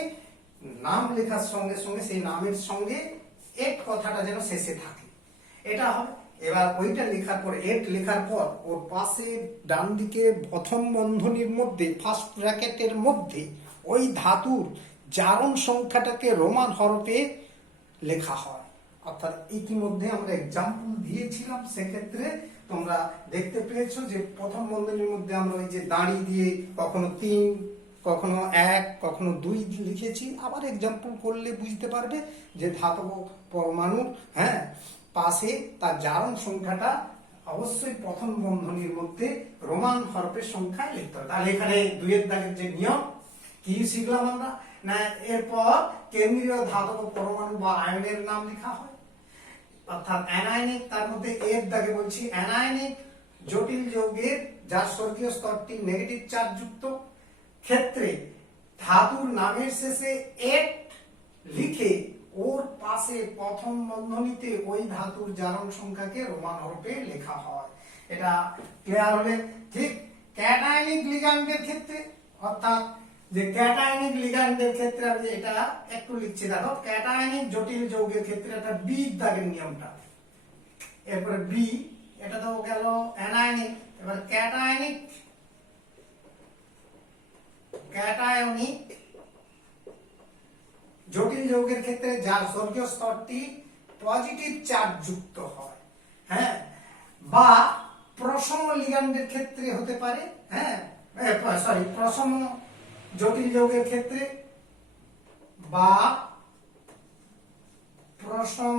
নাম লেখার সঙ্গে সঙ্গে সেই নামের সঙ্গে এট কথাটা যেন শেষে থাকে, এটা হবে। এবার ওইটা লেখার পর, এট লেখার পর ওর পাশে ডান দিকে প্রথম বন্ধনীর মধ্যে ফার্স্ট ব্র্যাকেটের মধ্যে ওই ধাতুর জারণ সংখ্যাটাকে রোমান হরফে লেখা হয়। অর্থাৎ ইতিমধ্যে আমরা এক্সাম্পল দিয়েছিলাম, সেক্ষেত্রে তোমরা দেখতে পেয়েছো যে প্রথম বন্ধনীর মধ্যে আমরা ওই যে দাঁড়ি দিয়ে কখনো 3, কখনো 1, কখনো 2 লিখেছি। আবার এক্সাম্পল করলে বুঝতে পারবে যে ধাতব পরমাণুর, হ্যাঁ, পাশে তার জারণ সংখ্যাটা অবশ্যই প্রথম বন্ধনীর মধ্যে রোমান হরফের সংখ্যায় লিখতে হবে। তাহলে এখানে 2 এর দাগের যে নিয়ম কি শিখলাম আমরা না, এরপর কেন্দ্রীয় ধাতব পরমাণু বা আয়নের নাম লেখা হয়, অর্থাৎ অ্যানায়নিক, তার মধ্যে এর দাগে বলছি অ্যানায়নিক জটিল যৌগের যার স্বর্গীয় স্তরটি নেগেটিভ চার্জ যুক্ত ক্ষেত্রে ধাতুর নামের শেষে এট লিখে ওর পাশে প্রথম বন্ধনীতে ওই ধাতুর জারণ সংখ্যাকে রোমান হরফে লেখা হয়। এটা ক্লিয়ার হলে ঠিক। ক্যাটায়নিক লিগ্যান্ডের ক্ষেত্রে, অর্থাৎ যে ক্যাটায়নিক লিগ্যান্ডের ক্ষেত্রে আমি এটা একটু লিখছি, দেখো ক্যাটায়নিক জটিল যৌগের ক্ষেত্রে একটা বি দাগের নিয়মটা, এরপরে বি, এটা তো গেল অ্যানায়নিক। এবার ক্যাটায়নিক, ক্যাটায়নিক জটিল যৌগের ক্ষেত্রে যার স্বর্গীয় স্তরটি পজিটিভ চার্জ যুক্ত হয়, হ্যাঁ, বা প্রসম লিগ্যান্ডের ক্ষেত্রে হতে পারে, হ্যাঁ, সরি, প্রসম জটিল যৌগের ক্ষেত্রে বা প্রসম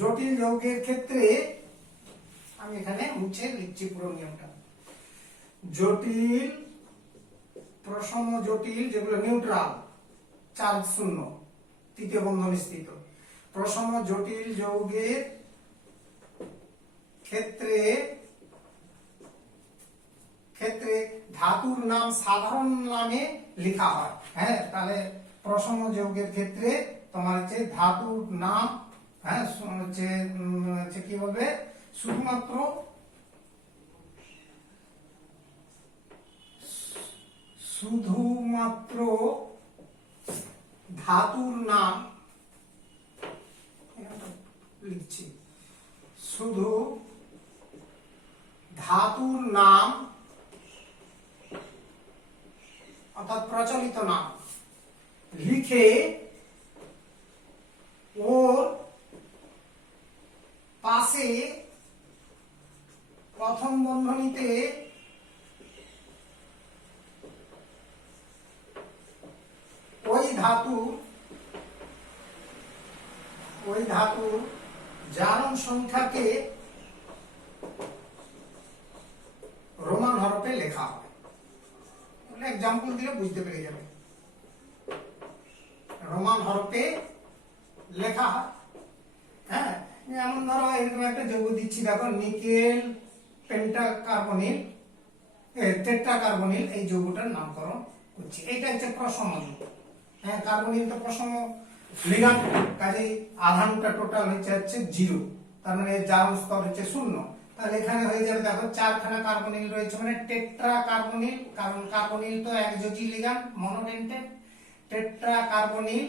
জটিল যৌগের ক্ষেত্রে, আমি এখানে মুছে লিখছি পুরো নিয়মটা, জটিল, প্রসম জটিল যেগুলো নিউট্রাল চার্জ শূন্য তৃতীয় বন্ধনী স্থিত, প্রসম জটিল যৌগের ক্ষেত্রে ধাতুর নাম সাধারণ নামে লেখা হয়। হ্যাঁ, তাহলে প্রসম যৌগের ক্ষেত্রে তোমার হচ্ছে ধাতুর নাম, হ্যাঁ, হচ্ছে কি বলবে, শুধুমাত্র ধাতুর নাম লিখছি, শুধু ধাতুর নাম অর্থাৎ প্রচলিত নাম লিখে ওর পাশে প্রথম বন্ধনীতে ওই ধাতুর জারণ সংখ্যাকে রোমান হরফে লেখা হয়। এক্সাম্পল দিলে বুঝতে পেরে যাবে, রোমান হরফে লেখা হয়। হ্যাঁ, যেমন ধরো এরকম একটা যৌগ দিচ্ছি, দেখো নিকেল পেন্টাকার্বনিল, টেট্রাকার্বনিল, এই যৌগটার নামকরণ করছি। এটা হচ্ছে প্রসম যৌগ। হ্যাঁ, কার্বনিল তো প্রসম লিগ্যান্ড, কাজেই আধানটা টোটাল হচ্ছে 0, তার মানে জারণ স্তর হচ্ছে 0। তাহলে এখানে হয়ে যাবে, দেখো 4খানা কার্বনিল রয়েছে, মানে টেট্রা কার্বনিল, কারণ কার্বনিল তো একযোজী ligand, monodentate. Tetra carbonyl,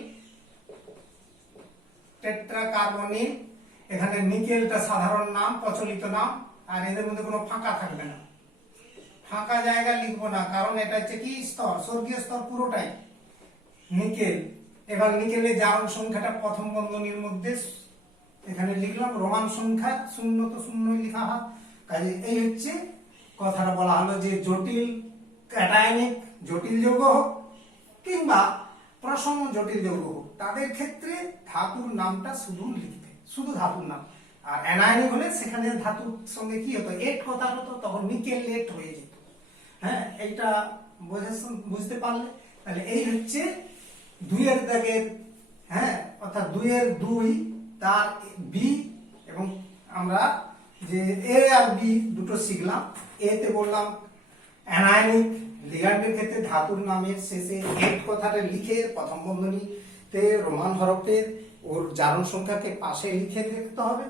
tetra carbonyl. এখানে নিকেলটা সাধারণ নাম, প্রচলিত নাম, আর এদের মধ্যে কোনো ফাঁকা থাকবে না, ফাঁকা জায়গা লিখবো না, কারণ এটা হচ্ছে কি স্তর, স্বর্গীয় স্তর পুরোটাই নিকেল। এবার নিকেলের জারণ সংখ্যাটা প্রথম বন্ধনীর মধ্যে এখানে লিখলাম, রোমান সংখ্যা, 0 তো 0ই লেখা হয়। কাজে এই হচ্ছে কথাটা বলা হলো যে জটিল ক্যাটায়নিক জটিল যৌগ হোক কিংবা প্রসম জটিল যৌগ হোক, তাদের ক্ষেত্রে ধাতুর নামটা শুধু লিখবে, শুধু ধাতুর নাম। আর অ্যানায়নিক হলে সেখানে ধাতুর সঙ্গে কি হতো, এট কথা হতো, তখন নিকেল লেট হয়ে যেত। হ্যাঁ, এইটা বুঝতে পারলে? তাহলে এই হচ্ছে 2-এর দাগের, হ্যাঁ, অর্থাৎ 2-এর 2 তার বি, এবং আমরা যে এ আর বি দুটো শিখলাম। এ তে বললাম অ্যানায়নিক লিগ্যান্ডের ক্ষেত্রে ধাতুর নামের শেষে এট কথাটা লিখে প্রথম বন্ধনীতে রোমান হরফের ওর জারণ সংখ্যাকে পাশে লিখে লিখতে হবে।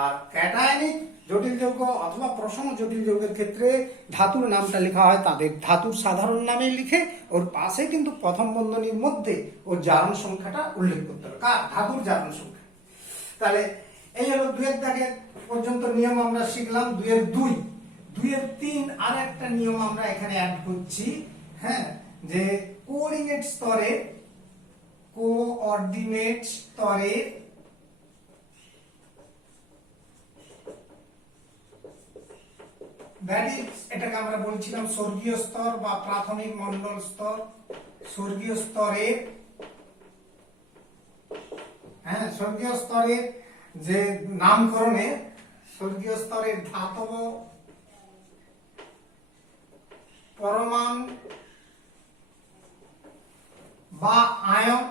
আর ক্যাটায়নিক জটিল যৌগ অথবা প্রসম জটিল যৌগের ক্ষেত্রে ধাতুর নামটা লেখা হয় তাদের ধাতুর সাধারণ নামে লিখে ওর পাশে কিন্তু প্রথম বন্ধনীর মধ্যে ওর জারণ সংখ্যাটা উল্লেখ করতে হবে, কার ধাতুর জারণ সংখ্যা। তাহলে এই হলো 2-এর দাগের পর্যন্ত নিয়ম আমরা শিখলাম। 2-এর 2, 2-এর 3 আর একটা নিয়ম আমরা এখানে অ্যাড করছি, হ্যাঁ, যে কোঅর্ডিনেট স্তরে, কোঅর্ডিনেট স্তরে এটাকে আমরা বলছিলাম স্বর্গীয় স্তর বা প্রাথমিক মণ্ডল স্তর। স্বর্গীয় স্তরে, হ্যাঁ, স্বর্গীয় স্তরের যে নামকরণে, স্বর্গীয় স্তরের ধাতব পরমাণু বা আয়ন,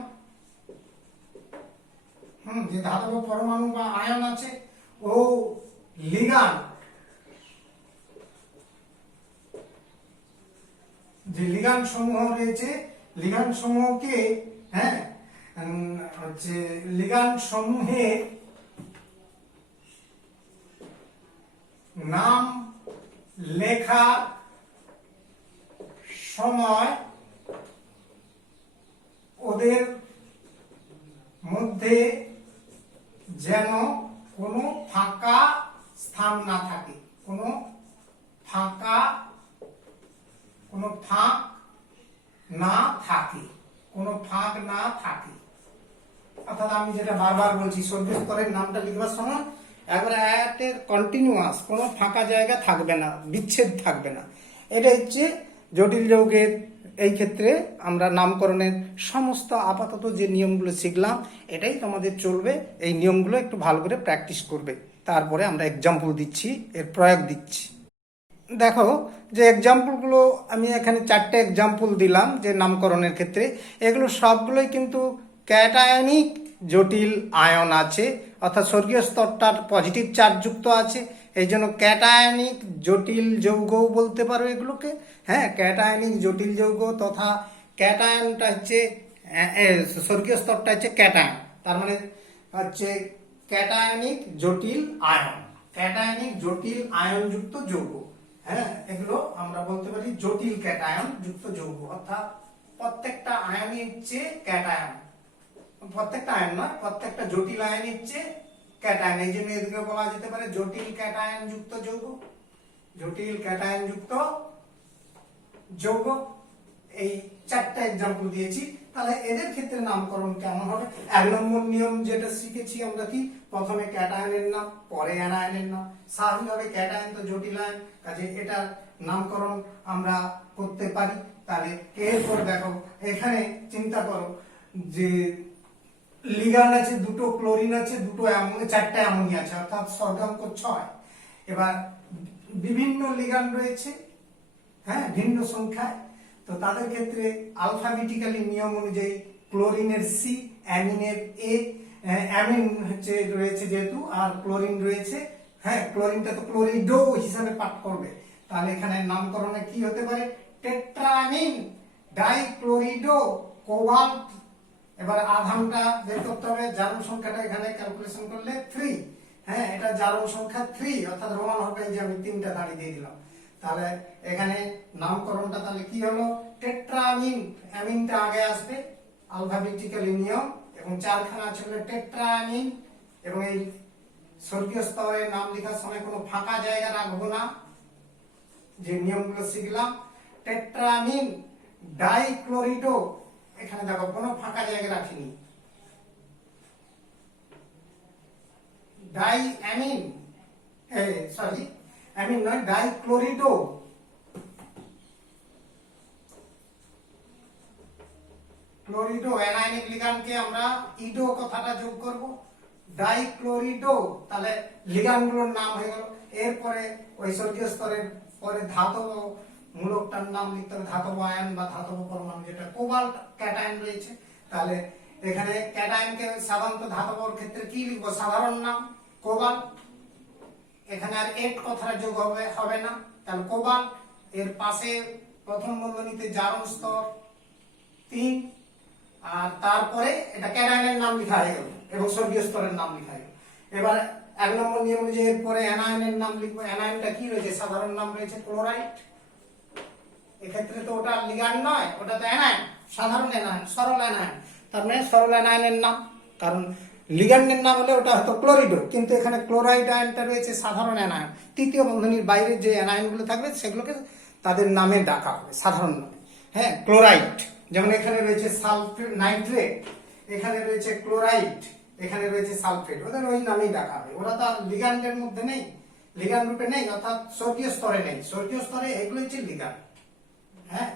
যে ধাতব পরমাণু বা আয়ন আছে ও লিগ্যান্ড, যে লিগ্যান্ড সমূহ রয়েছে, লিগ্যান্ড সমূহকে, হ্যাঁ, হচ্ছে লিগ্যান্ড সমূহে নাম লেখার সময় ওদের মধ্যে যেন কোনো ফাঁকা স্থান না থাকে, কোনো ফাঁক না থাকে, কোনো ফাঁক না থাকে। অর্থাৎ আমি যেটা বারবার বলছি, স্বর্গীয় স্তরের নামটা লিখবার সময় একবারে এর কন্টিনিউয়াস, কোনো ফাঁকা জায়গা থাকবে না, বিচ্ছেদ থাকবে না। এটা হচ্ছে জটিল যৌগের এই ক্ষেত্রে আমরা নামকরণের সমস্ত আপাতত যে নিয়মগুলো শিখলাম এটাই তোমাদের চলবে। এই নিয়মগুলো একটু ভালো করে প্র্যাকটিস করবে, তারপরে আমরা এক্সাম্পল দিচ্ছি, এর প্রয়োগ দিচ্ছি। দেখো যে এক্সাম্পলগুলো আমি এখানে 4টে এক্সাম্পল দিলাম যে নামকরণের ক্ষেত্রে, এগুলো সবগুলোই কিন্তু ক্যাটায়নিক জটিল আয়ন আছে, অর্থাৎ স্বর্গীয় স্তরটার পজিটিভ চার্জ যুক্ত আছে, এই জন্য ক্যাটায়নিক জটিল যৌগও বলতে পারো এগুলোকে। হ্যাঁ, ক্যাটায়নিক জটিল যৌগ তথা ক্যাটায়নটা হচ্ছে, স্বর্গীয় স্তরটা হচ্ছে ক্যাটায়ন, তার মানে হচ্ছে ক্যাটায়নিক জটিল আয়ন, ক্যাটায়নিক জটিল আয়ন যুক্ত যৌগ। হ্যাঁ, এগুলো আমরা বলতে পারি জটিল ক্যাটায়ন যুক্ত যৌগ, অর্থাৎ প্রত্যেকটা আয়নই হচ্ছে ক্যাটায়ন, প্রত্যেকটা আয়ন নয়, প্রত্যেকটা জটিল আয়নই হচ্ছে ক্যাটায়ন। এই জন্য এদেরকে বলা যেতে পারে জটিল ক্যাটায়ন যুক্ত যৌগ, জটিল ক্যাটায়ন যুক্ত যৌগ। এই 4টা এক্সাম্পল দিয়েছি। তাহলে এদের ক্ষেত্রে নামকরণ কেমন হবে? 1 নম্বর নিয়ম যেটা শিখেছি আমরা, কি প্রথমে ক্যাটায়নের নাম পরে অ্যানায়নের নাম। স্বাভাবিকভাবে ক্যাটায়ন তো জটিল আয়ন, কাজে এটার নামকরণ আমরা করতে পারি। তাহলে এরপর দেখো এখানে চিন্তা করো যে লিগ্যান্ড আছে দুটো, ক্লোরিন আছে দুটো, 4টা অ্যামোনিয়া আছে, অর্থাৎ স্বর্গাঙ্ক 6। এবার বিভিন্ন লিগ্যান্ড রয়েছে, হ্যাঁ, ভিন্ন সংখ্যায়। তো তাদের ক্ষেত্রে আলফাবেটিক্যালি নিয়ম অনুযায়ী ক্লোরিনের সি, অ্যামিনের এ, অ্যামিন হচ্ছে রয়েছে যেহেতু, আর ক্লোরিন রয়েছে, হ্যাঁ, ক্লোরিনটা তো ক্লোরিডো হিসাবে পাঠ করবে। তাহলে এখানে নামকরণে কি হতে পারে? টেট্রামিন ডাইক্লোরিডো কোবাল্ট এবার আধানটা বের করতে হবে, জারণ সংখ্যাটা এখানে ক্যালকুলেশন করলে 3। হ্যাঁ, এটা জারণ সংখ্যা 3, অর্থাৎ রোমান হবে, যে আমি 3টা দাঁড়িয়ে দিয়ে দিলাম। তাহলে এখানে নামকরণটা তাহলে কি হলো, টেট্রামিন। অ্যামিনটা আগে আসবে আলফাবেটিক্যালি নিয়ম, এবং 4খানা আছে বলে টেট্রামিন। এবং এই স্বর্গীয় স্তরে নাম লেখার সময় কোনো ফাঁকা জায়গা রাখবো না, যে নিয়মগুলো শিখলাম। টেট্রামিন ডাইক্লোরিডো, এখানে দেখো কোনো ফাঁকা জায়গা রাখিনি। ডাই অ্যামিন, সরি অ্যামিন নয়, ডাইক্লোরিডো। ক্লোরিডো, অ্যানায়নিক লিগ্যান্ডকে আমরা ইডো কথাটা যোগ করব, ডাইক্লোরিডো। তাহলে লিগ্যান্ডগুলোর নাম হয়ে গেল। এরপরে ওই স্বর্গীয় স্তরের পরে ধাতব মূলকটার নাম লিখতে হবে, ধাতব আয়ন বা ধাতব পরমাণু, যেটা কোবাল্ট ক্যাটায়ন রয়েছে। তাহলে এখানে ক্যাটায়নকে সাধারণত ধাতবর ক্ষেত্রে কি লিখবো, সাধারণ নাম কোবাল্ট। এখানে আর এট কথাটা যোগ হবে না, তাহলে কোবাল্ট। এর পাশে প্রথম বন্ধনীতে জারণ স্তর 3, আর তারপরে এটা ক্যাটায়নের নাম লেখা হয়ে গেল এবং স্বর্গীয় স্তরের নাম লেখা হয়ে গেল। এবার 1 নম্বর নিয়ম অনুযায়ী এরপরে অ্যানায়নের নাম লিখবো। অ্যানায়নটা কি রয়েছে, সাধারণ নাম রয়েছে ক্লোরাইড। এক্ষেত্রে তো ওটা লিগ্যান্ড নয়, ওটা তো অ্যানায়ন, সাধারণ অ্যানায়ন, সরল অ্যানায়ন। তার মানে সরল অ্যানায়নের নাম, কারণ লিগ্যান্ডের নাম হলে ওটা হয়তো ক্লোরিডো, কিন্তু এখানে ক্লোরাইড আয়নটা রয়েছে সাধারণ অ্যানায়ন। তৃতীয় বন্ধনীর বাইরে যে অ্যানায়নগুলো থাকবে সেগুলোকে তাদের নামে ডাকা হবে, সাধারণ নামে। হ্যাঁ, ক্লোরাইড, যেমন এখানে রয়েছে সালফেট, নাইট্রেট, এখানে রয়েছে ক্লোরাইড, এখানে রয়েছে সালফেট, ওদের ওই নামেই ডাকা হবে। ওরা তো লিগ্যান্ডের মধ্যে নেই, লিগ্যান্ড রূপে নেই, অর্থাৎ স্বর্গীয় স্তরে নেই। স্বর্গীয় স্তরে এগুলো হচ্ছে লিগ্যান্ড। হ্যাঁ,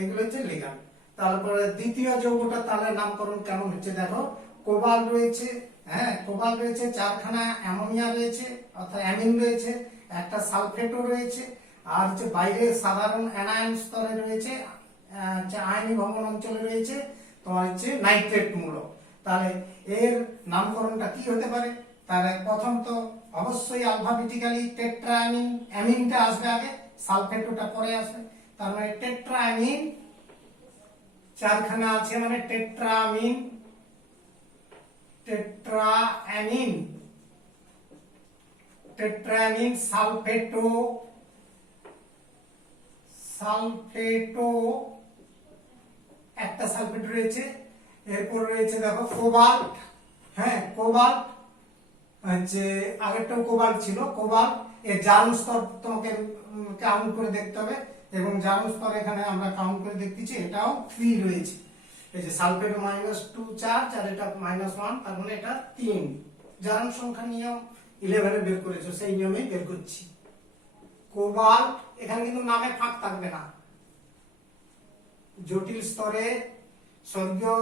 এগুলো হচ্ছে লিগ্যান্ড। তারপরে দ্বিতীয় যৌগটা তাহলে নামকরণ কেমন হচ্ছে দেখো, কোবাল্ট রয়েছে। হ্যাঁ, কোবাল্ট রয়েছে, 4খানা অ্যামোনিয়া রয়েছে, অর্থাৎ অ্যামিন রয়েছে, একটা সালফেটও রয়েছে, আর হচ্ছে বাইরে সাধারণ অ্যানায়ন স্তরে রয়েছে, আয়নি ভবন অঞ্চলে রয়েছে তোমার হচ্ছে নাইট্রেট মূলক। তাহলে এর নামকরণটা কি হতে পারে, তাহলে প্রথম তো অবশ্যই আলফাবেটিক্যালি টেট্রাঅ্যামিন, অ্যামিনটা আসবে আগে, সালফেটটা পরে আসবে। তার মানে টেট্রাঅ্যামিন, 4খানা আছে মানে টেট্রাঅ্যামিন, টেট্রাঅ্যামিন, টেট্রাঅ্যামিন সালফেটো, সালফেটো, একটা সালফেট রয়েছে। এরপর রয়েছে দেখো কোবাল্ট। হ্যাঁ, কোবাল্ট হচ্ছে আগেরটাও কোবাল্ট ছিল, কোবাল্ট। এর জারণ স্তর তোমাকে কাউন্ট করে দেখতে হবে, এবং জারণ স্তর এখানে আমরা কাউন্ট করে দেখতেছি, এটাও 3 রয়েছে। এই যে সালফেট -2 চার্জ, আর এটা -1, তার মানে এটা 3। জারণ সংখ্যা নিয়ম 11 এ বের করেছো, সেই নিয়মেই বের করছি। কোবাল্ট, এখানে কিন্তু নামে ফাঁক থাকবে না। জটিল স্তরে, স্বর্গীয়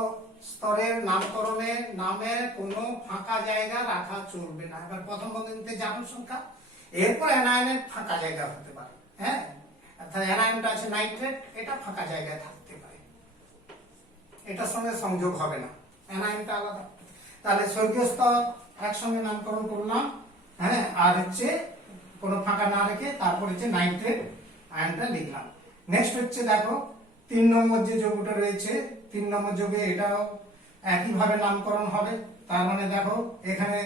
স্তরের নামকরণে নামে কোনো ফাঁকা জায়গা রাখা চলবে না। এবার প্রথম বন্ধনীতে জারণ সংখ্যা, এরপর অ্যানায়নের ফাঁকা জায়গা হতে পারে। হ্যাঁ, অর্থাৎ অ্যানায়নটা আছে নাইট্রেট, এটা ফাঁকা জায়গায় থাকতে পারে, এটার সঙ্গে সংযোগ হবে না, অ্যানায়নটা আলাদা। তাহলে স্বর্গীয় স্তর একসঙ্গে নামকরণ করলাম। হ্যাঁ, আর হচ্ছে কোনো ফাঁকা না রেখে তারপর হচ্ছে নাইট্রেট আয়নটা লিখলাম। নেক্সট হচ্ছে দেখো 3 নম্বর যে যৌগটা রয়েছে, 3 নম্বর যৌগে এটাও একইভাবে নামকরণ হবে। তার মানে দেখো এখানে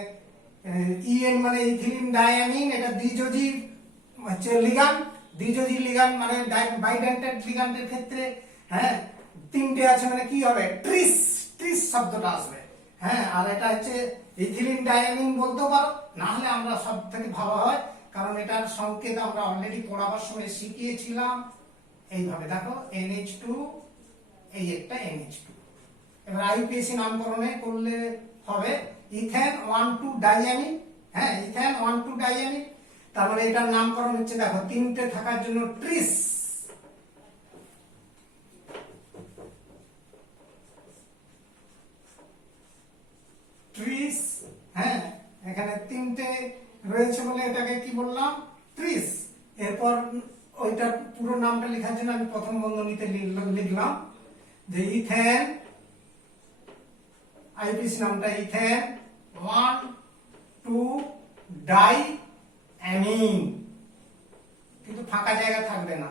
ইএন মানে ইথিলিন ডাইঅ্যামিন, এটা দ্বিযোজী হচ্ছে লিগ্যান্ড। দ্বিযোজী লিগ্যান্ড মানে বাইডেন্টেড লিগ্যান্ডের ক্ষেত্রে, হ্যাঁ, 3টে আছে মানে কি হবে, ট্রিস, ট্রিস শব্দটা আসবে। হ্যাঁ, আর এটা হচ্ছে ইথিলিন ডাইঅ্যামিন বলতেও পারো, না হলে আমরা সব থেকে ভালো হয়, কারণ এটার সংকেত আমরা অলরেডি পড়াবার সময় শিখিয়েছিলাম। এইভাবে দেখো NH2, এই একটা NH2। এবার আইউপিএসি নামকরণে করলে হবে ইথেন 1,2 ডাইঅ্যামিন। হ্যাঁ, ইথেন 1,2 ডাইঅ্যামিন। তার মানে এটার নামকরণ হচ্ছে দেখো 3টে থাকার জন্য ট্রিস, ট্রিস। হ্যাঁ, এখানে 3টে রয়েছে বলে এটাকে কি বললাম, ট্রিস। এরপর ওইটা পুরো নামটা লেখার জন্য আমি প্রথম বন্ধনীতে লিখলাম যে ইথেন, আইপিসি নামটা ইথেন 1,2 ডাইঅ্যামিন, কিন্তু ফাঁকা জায়গা থাকবে না।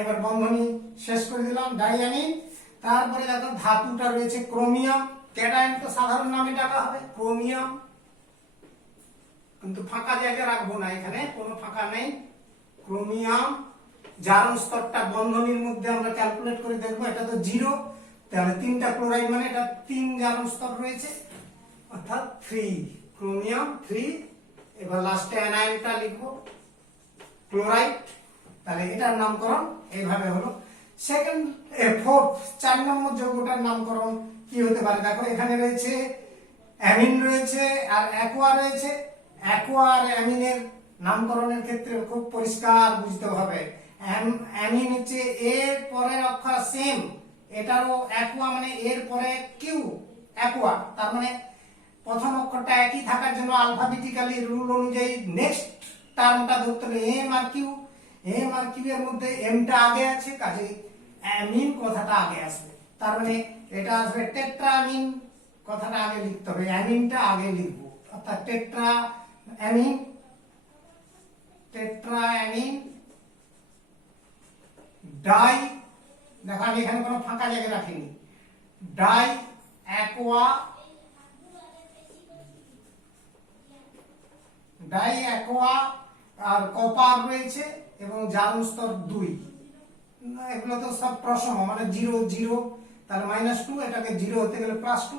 এবার বন্ধনী শেষ করে দিলাম, ডাইঅ্যামিন। তারপরে দেখো ধাতুটা রয়েছে ক্রোমিয়াম, ক্যাটায়ন তো সাধারণ নামে ডাকা হবে ক্রোমিয়াম, কিন্তু ফাঁকা জায়গা রাখবো না, এখানে কোনো ফাঁকা নেই, ক্রোমিয়াম। জারণ স্তরটা বন্ধনীর মধ্যে আমরা ক্যালকুলেট করে দেখবো, এটা তো 0, তাহলে 3টা ক্লোরাইড মানে এটা 3 জারণ স্তর রয়েছে, অর্থাৎ 3 ক্রোমিয়াম 3। এবার লাস্টে অ্যানায়নটা লিখবো ক্লোরাইড, তাহলে এটার নামকরণ এইভাবে হলো। সেকেন্ড 4 নম্বর যৌগটার নামকরণ কি হতে পারে, দেখো এখানে রয়েছে অ্যামিন রয়েছে আর অ্যাকোয়া রয়েছে। অ্যাকোয়া আর অ্যামিনের নামকরণের ক্ষেত্রে খুব পরিষ্কার বুঝতে হবে। অ্যামিন হচ্ছে এর পরের অক্ষর সেম, এটারও অ্যাকোয়া মানে এর পরে কিউ, অ্যাকোয়া তার মানে প্রথম অক্ষরটা একই থাকার জন্য আলফাবেটিক্যালি রুল অনুযায়ী নেক্সট টার্মটা ধরতে হবে M R Q. M R Q এর মধ্যে এমটা আগে আছে, কাজেই অ্যামিন কথাটা আগে আসবে, তার মানে এটা আসবে টেট্রামিন, কথাটা আগে লিখতে হবে, অ্যামিনটা আগে লিখবো, অর্থাৎ tetra amine, tetra amine. Die, দেখো আমি এখানে কোনো ফাঁকা জায়গা রাখিনি, ডাই অ্যাকোয়া, ডাই অ্যাকোয়া আর কপার রয়েছে এবং জারণ স্তর 2, এগুলো তো সব প্রসম মানে 0 0, তাহলে -2, এটাকে 0 হতে গেলে +2,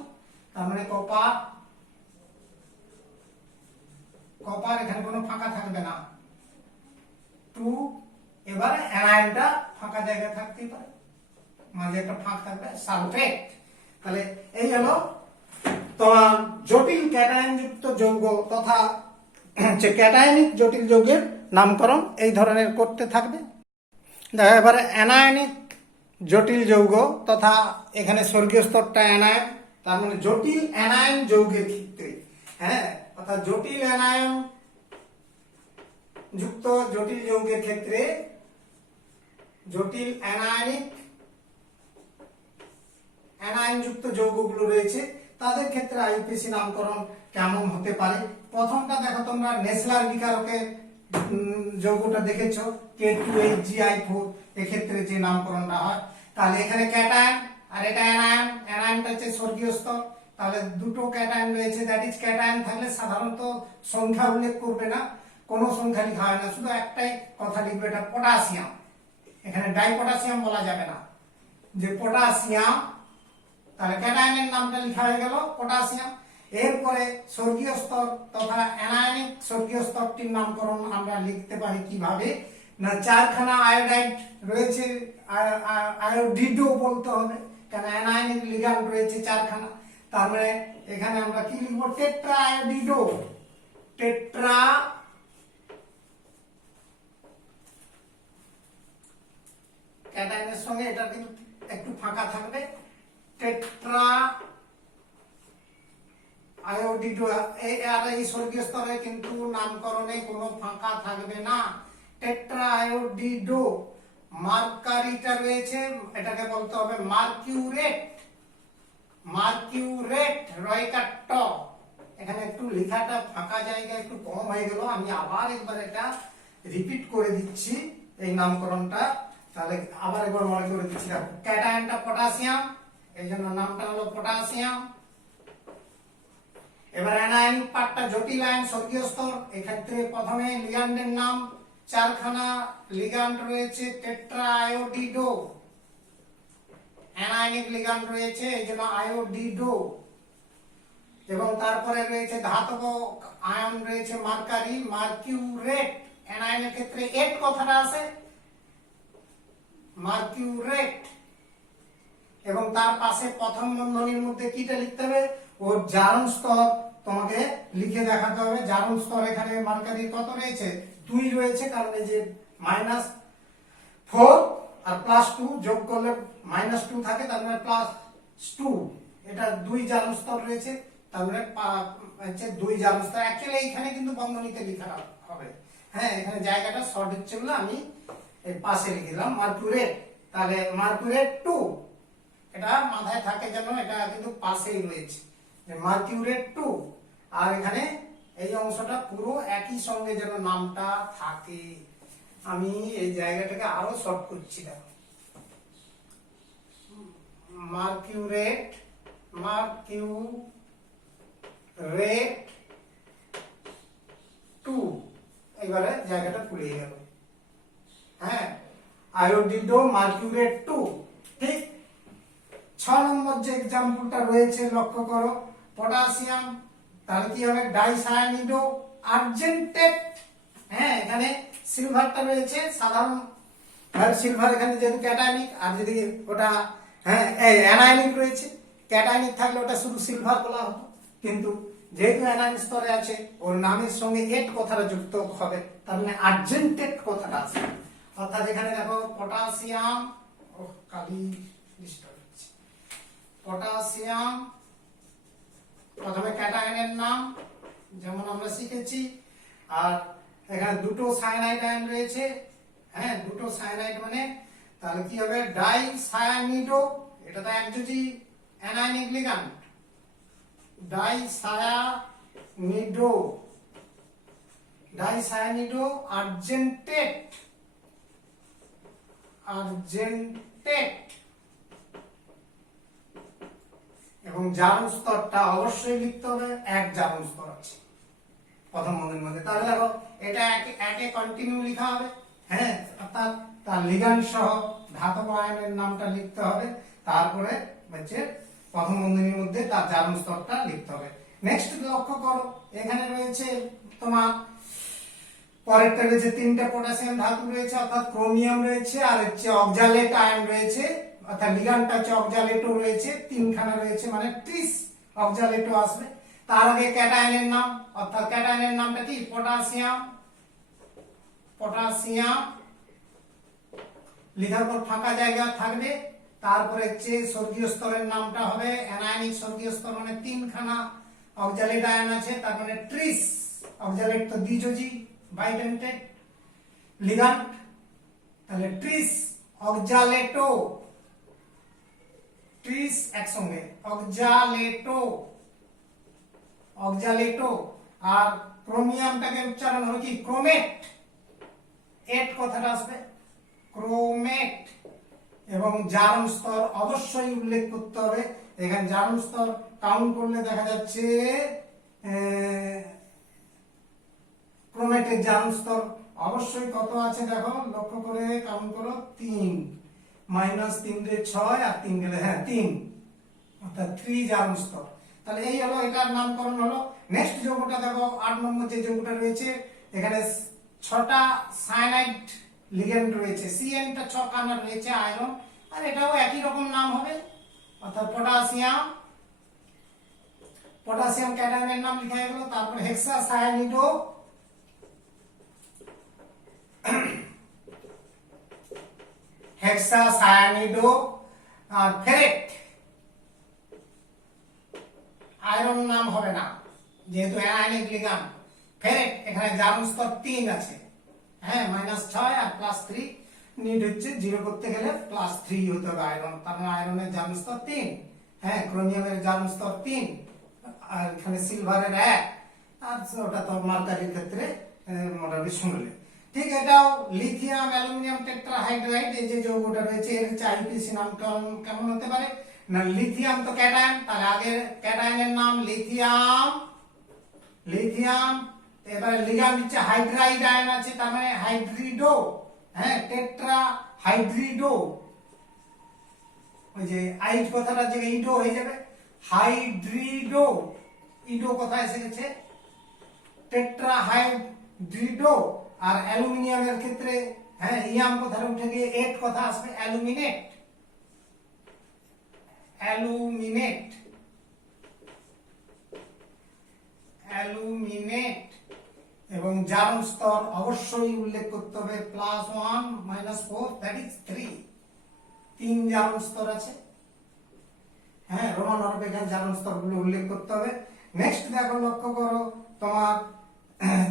তার মানে কপার, কপার এখানে কোনো ফাঁকা থাকবে না 2। এবারে অ্যানায়নটা ফাঁকা জায়গা থাকতেই পারে, মাঝে একটা ফাঁক থাকবে, সালফেট। তাহলে এই হলো তোমার জটিল ক্যাটায়ন যুক্ত যৌগ তথা যে ক্যাটায়নিক জটিল যৌগের নামকরণ এই ধরনের করতে থাকবে। দেখো এবারে অ্যানায়নিক জটিল যৌগ তথা এখানে স্বর্গীয় স্তরটা অ্যানায়ন, তার মানে জটিল অ্যানায়ন যৌগের ক্ষেত্রে, হ্যাঁ অর্থাৎ জটিল অ্যানায়ন যুক্ত জটিল যৌগের ক্ষেত্রে জটিল অ্যানায়ন যুক্ত যৌগগুলো রয়েছে, তাদের ক্ষেত্রে আইইউপিএসি নামকরণ কেমন হতে পারে। প্রথমটা দেখো তোমরা নেসলার বিকারকের যৌগটা দেখেছো K2HgI4, এক্ষেত্রে যে নামকরণটা হয়, তাহলে এখানে ক্যাটায়ন আর এটা অ্যানায়ন, অ্যানায়নটা হচ্ছে স্বর্গীয় স্তর, তাহলে দুটো ক্যাটায়ন রয়েছে, দ্যাট ইজ ক্যাটায়ন থাকলে সাধারণত সংখ্যা উল্লেখ করবে না, কোনো সংখ্যা লেখা হয় না, শুধু একটাই কথা লিখবে, এটা পটাশিয়াম, এখানে ডাইপটাশিয়াম বলা যাবে না, যে পটাশিয়াম, তাহলে ক্যাটায়নের নামটা লেখা হয়ে গেল পটাশিয়াম। এরপরে স্বর্গীয় স্তর তথা অ্যানায়নিক স্বর্গীয় স্তরটির নামকরণ আমরা লিখতে পারি কিভাবে না, 4খানা আয়োডাইড রয়েছে, আয়োডিডো বলতে হবে, কারণ অ্যানায়নিক লিগ্যান্ড রয়েছে 4খানা, তার মানে এখানে আমরা কি লিখবো, টেট্রা আয়োডিডো, টেট্রা ক্যাটায়নের সঙ্গে এটা কিন্তু একটু ফাঁকা থাকবে, টেট্রা আয়োডিডো, এই স্বর্গীয় স্তরে কিন্তু নামকরণে কোনো ফাঁকা থাকবে না, টেট্রা আয়োডিডো। মার্কারিটা রয়েছে, এটাকে বলতে হবে মার্কিউরেট, মার্কিউরেট রয়কাট্ট, এখানে একটু লেখাটা ফাঁকা জায়গা একটু কম হয়ে গেল, আমি আবার একবার এটা রিপিট করে দিচ্ছি এই নামকরণটা, তাহলে আবার একবার মনে করে দিচ্ছি। দেখো ক্যাটায়নটা পটাশিয়াম, এই জন্য নামটা হলো পটাশিয়াম। এবার অ্যানায়নিক পার্টটা জটিল আয়ন স্বর্গীয় স্তর, এক্ষেত্রে প্রথমে লিগ্যান্ডের নাম, 4খানা লিগ্যান্ড রয়েছে, টেট্রা আয়োডিডো, অ্যানায়নিক লিগ্যান্ড রয়েছে এই জন্য আয়োডিডো, এবং তারপরে রয়েছে ধাতব আয়ন রয়েছে মার্কারি, মার্কিউরেট, অ্যানায়নের ক্ষেত্রে এট কথাটা আছে, মার্কিউরেট, এবং তার পাশে প্রথম বন্ধনীর মধ্যে কিটা লিখতে হবে, ওর জারণ স্তর তোমাকে লিখে দেখাতে হবে, জারণ স্তর এখানে মার্কারি কত রয়েছে, 2 রয়েছে, কারণ এই যে -4 আর +2 যোগ করলে -2 থাকে, তার মানে +2, এটা 2 জারণ স্তর রয়েছে, তার মানে হচ্ছে 2 জারণ স্তর। অ্যাকচুয়ালি এইখানে কিন্তু বন্ধনীতে লেখা হবে, হ্যাঁ এখানে জায়গাটা শর্ট হচ্ছে বলে আমি এই পাশে লিখে দিলাম মার্কুরেট, তাহলে মার্কুরেট 2, এটা মাথায় থাকে যেন এটা কিন্তু পাশেই রয়েছে, যে মার্কিউরেট 2, আর এখানে এই অংশটা পুরো একই সঙ্গে যেন নামটা থাকে। আমি এই জায়গাটাকে আরো শর্ট করছি, দেখো মার্কিউরেট টু, এবারে জায়গাটা পুড়িয়ে গেল। হ্যাঁ, আয়োডিডো মার্কিউরেট টু। ঠিক 6 নম্বর যে এক্সাম্পলটা রয়েছে লক্ষ্য করো, পটাশিয়াম, তাহলে কি হবে ডাইসায়ানিডো আর্জেন্টেট। হ্যাঁ, এখানে সিলভারটা রয়েছে, সাধারণ সিলভার এখানে যেহেতু ক্যাটায়নিক, আর যদি ওটা অ্যানায়নিক রয়েছে, ক্যাটায়নিক থাকলে ওটা শুধু সিলভার বলা হতো, কিন্তু যেহেতু অ্যানায়ন স্তরে আছে ওর নামের সঙ্গে এট কথাটা যুক্ত হবে, তার মানে আর্জেন্টেট কথাটা আছে। অর্থাৎ এখানে দেখো পটাশিয়াম, কালি ডিস্টার্ব হচ্ছে, পটাশিয়াম প্রথমে ক্যাটায়নের নাম যেমন আমরা শিখেছি, আর এখানে দুটো সায়ানাইড আয়ন রয়েছে। হ্যাঁ, দুটো সায়ানাইড মানে তাহলে কি হবে ডাইসায়ানিডো, এটা তো একযোজি অ্যানায়নিক লিগ্যান্ড, ডাইসায়ানিডো আর্জেন্টেট এবং জারণ স্তরটা অবশ্যই লিখতে হবে, এক জারণ স্তর আছে প্রথম বন্ধনীর মধ্যে। তাহলে দেখো এটা একে কন্টিনিউ লেখা হবে। হ্যাঁ, অর্থাৎ তার লিগ্যান্ড সহ ধাতব আয়নের নামটা লিখতে হবে, তারপরে হচ্ছে প্রথম বন্ধনীর মধ্যে তার জারণ স্তরটা লিখতে হবে। নেক্সট লক্ষ্য করো, এখানে রয়েছে তোমার পরেরটা রয়েছে 3টে পটাশিয়াম ধাতু রয়েছে, অর্থাৎ ক্রোমিয়াম রয়েছে, আর হচ্ছে অক্সালেট আয়ন রয়েছে, অর্থাৎ লিগ্যান্ডটা হচ্ছে অক্সালেটো রয়েছে, 3খানা রয়েছে, মানে ট্রিস অক্সালেটো আসবে। তার আগে ক্যাটায়নের নাম, অর্থাৎ ক্যাটায়নের নামটা কি পটাশিয়াম লিখার পর ফাঁকা জায়গা থাকবে, তারপরে হচ্ছে স্বর্গীয় স্তরের নামটা হবে অ্যানায়নিক স্বর্গীয় স্তর, মানে 3খানা অক্সালেট আয়ন আছে, তার মানে ট্রিস। অক্সালেট তো দ্বিযোজি বাইডেন্টেড লিগ্যান্ড, তাহলে ট্রিস অক্সালেটো, ট্রিস একসঙ্গে অক্সালেটো। আর ক্রোমিয়ামটাকে উচ্চারণ হবে কি ক্রোমেট, এট কথাটা আসবে ক্রোমেট। এবং জারণ স্তর অবশ্যই উল্লেখ করতে হবে, এখানে জারণ স্তর কাউন্ট করলে দেখা যাচ্ছে ক্রোমেটের জারণ স্তর অবশ্যই কত আছে দেখো, লক্ষ্য করে কাউন্ট করো, 3 -3 রে 6 আর 3 গেলে 3, অর্থাৎ 3 জারণ স্তর। তাহলে এই হলো এটার নামকরণ হলো। নেক্সট যৌগটা দেখো 8 নম্বর যে যৌগটা রয়েছে, এখানে 6টা সায়ানাইড লিগ্যান্ড রয়েছে, সিএনটা 6খানা রয়েছে আয়রন, আর এটাও একই রকম নাম হবে, অর্থাৎ পটাশিয়াম ক্যাটায়নের নাম লেখা গেল। তারপর হেক্সাসায়ানিডো আর ফেরেট, আয়রন নাম হবে না যেহেতু অ্যানায়নিক লিগ্যান্ড। ফেরেট এখানে জারণ স্তর 3 আছে, হ্যাঁ, -6 আর +3 নিড হচ্ছে, 0 করতে গেলে +3 হতে হবে আয়রন, তার মানে আয়রনের জারণ স্তর 3। হ্যাঁ, ক্রোমিয়ামের জারণ স্তর 3, আর এখানে সিলভারের 1, আর ওটা তো মার্কারির ক্ষেত্রে মোটামুটি শুনলে। ঠিক এটাও লিথিয়াম অ্যালুমিনিয়াম টেট্রাহাইড্রাইড, এই যে যৌগটা রয়েছে এর হচ্ছে আইপিসি নাম কেমন হতে পারে না, লিথিয়াম তো ক্যাটায়ন, তাহলে আগে ক্যাটায়নের নাম লিথিয়াম। এবারে লিগ্যান্ড হচ্ছে হাইড্রাইড আয়ন আছে, তার মানে হাইড্রিডো। হ্যাঁ, টেট্রাহাইড্রিডো, ওই যে আইড কথাটা যে ইডো হয়ে যাবে, হাইড্রিডো, ইডো কথা এসে গেছে, টেট্রাহাইড্রিডো। আর অ্যালুমিনিয়ামের ক্ষেত্রে হ্যাঁ ইয়াম কথাটা উঠে গিয়ে এট কথা আসবে, অ্যালুমিনেট। এবং জারণ স্তর অবশ্যই উল্লেখ করতে হবে, +1 -4 দ্যাট ইজ 3, 3 জারণ স্তর আছে। হ্যাঁ, রোমান হরফে এখানে জারণ স্তরগুলো উল্লেখ করতে হবে। নেক্সট দেখো, লক্ষ্য করো, তোমার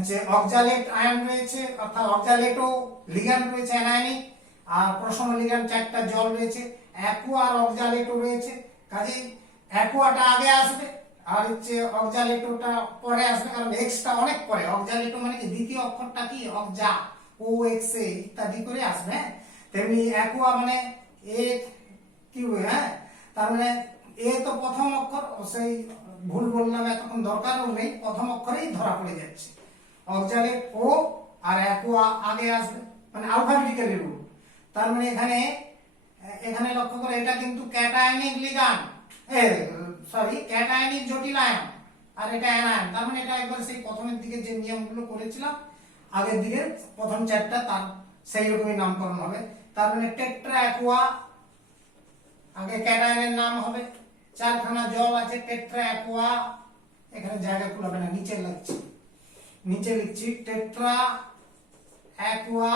যে অক্সালেট আয়ন রয়েছে, অর্থাৎ অক্সালেটো লিগ্যান্ড রয়েছে অ্যানায়নিক, আর প্রশম লিগ্যান্ড 4টা জল রয়েছে, অ্যাকুয়া আর অক্সালেটো রয়েছে, কাজেই অ্যাকুয়াটা আগে আসবে আর হচ্ছে অক্সালেটোটা পরে আসবে, কারণ এক্সটা অনেক পরে। অক্সালেটো মানে কি দ্বিতীয় অক্ষরটা কি অক্সা, ও এক্স এ ইত্যাদি করে আসবে। হ্যাঁ, তেমনি অ্যাকুয়া মানে এক কি, হ্যাঁ, তার মানে এ তো প্রথম অক্ষর, সেই ভুল বললাম, এতক্ষণ দরকারও নেই, প্রথম অক্ষরেই ধরা পড়ে যাচ্ছে। অক্সালেট ও আর অ্যাকোয়া আগে আসবে, মানে আলফাবেটিক্যালি রুল। তার মানে এখানে এখানে লক্ষ্য করে এটা কিন্তু ক্যাটায়নিক লিগ্যান্ড, সরি ক্যাটায়নিক জটিল আয়ন, আর এটা অ্যানায়ন। তার মানে এটা একবার সেই প্রথমের দিকে যে নিয়মগুলো করেছিলাম আগের দিকে প্রথম চ্যাপ্টার, তার সেই রকমই নামকরণ হবে। তার মানে টেট্রা অ্যাকোয়া আগে ক্যাটায়নের নাম হবে, চারখানা জল আছে টেট্রা অ্যাকোয়া, এখানে জায়গা কুলাবে না, নিচে লাগছে, নিচে লিখছি টেট্রা অ্যাকোয়া,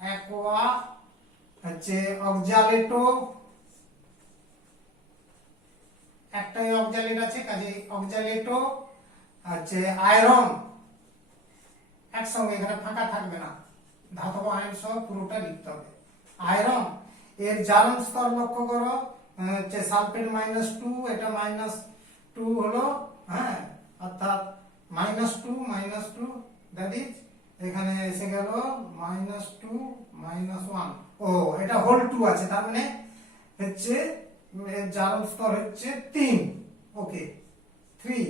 অ্যাকোয়া হচ্ছে অক্সালেটো, একটাই অক্সালেট আছে কাজে অক্সালেটো হচ্ছে আয়রন, একসঙ্গে এখানে ফাঁকা থাকবে না, ধাতব আয়ন সহ পুরোটা লিখতে হবে। আয়রন এর জারণ স্তর লক্ষ্য করো, হচ্ছে সালফেট -2, এটা -2 হলো, হ্যাঁ, অর্থাৎ -2 দ্যাট ইজ এখানে এসে গেল -2 -1, ও এটা হোল 2 আছে, তার মানে হচ্ছে এর জারণ স্তর হচ্ছে 3, ওকে 3।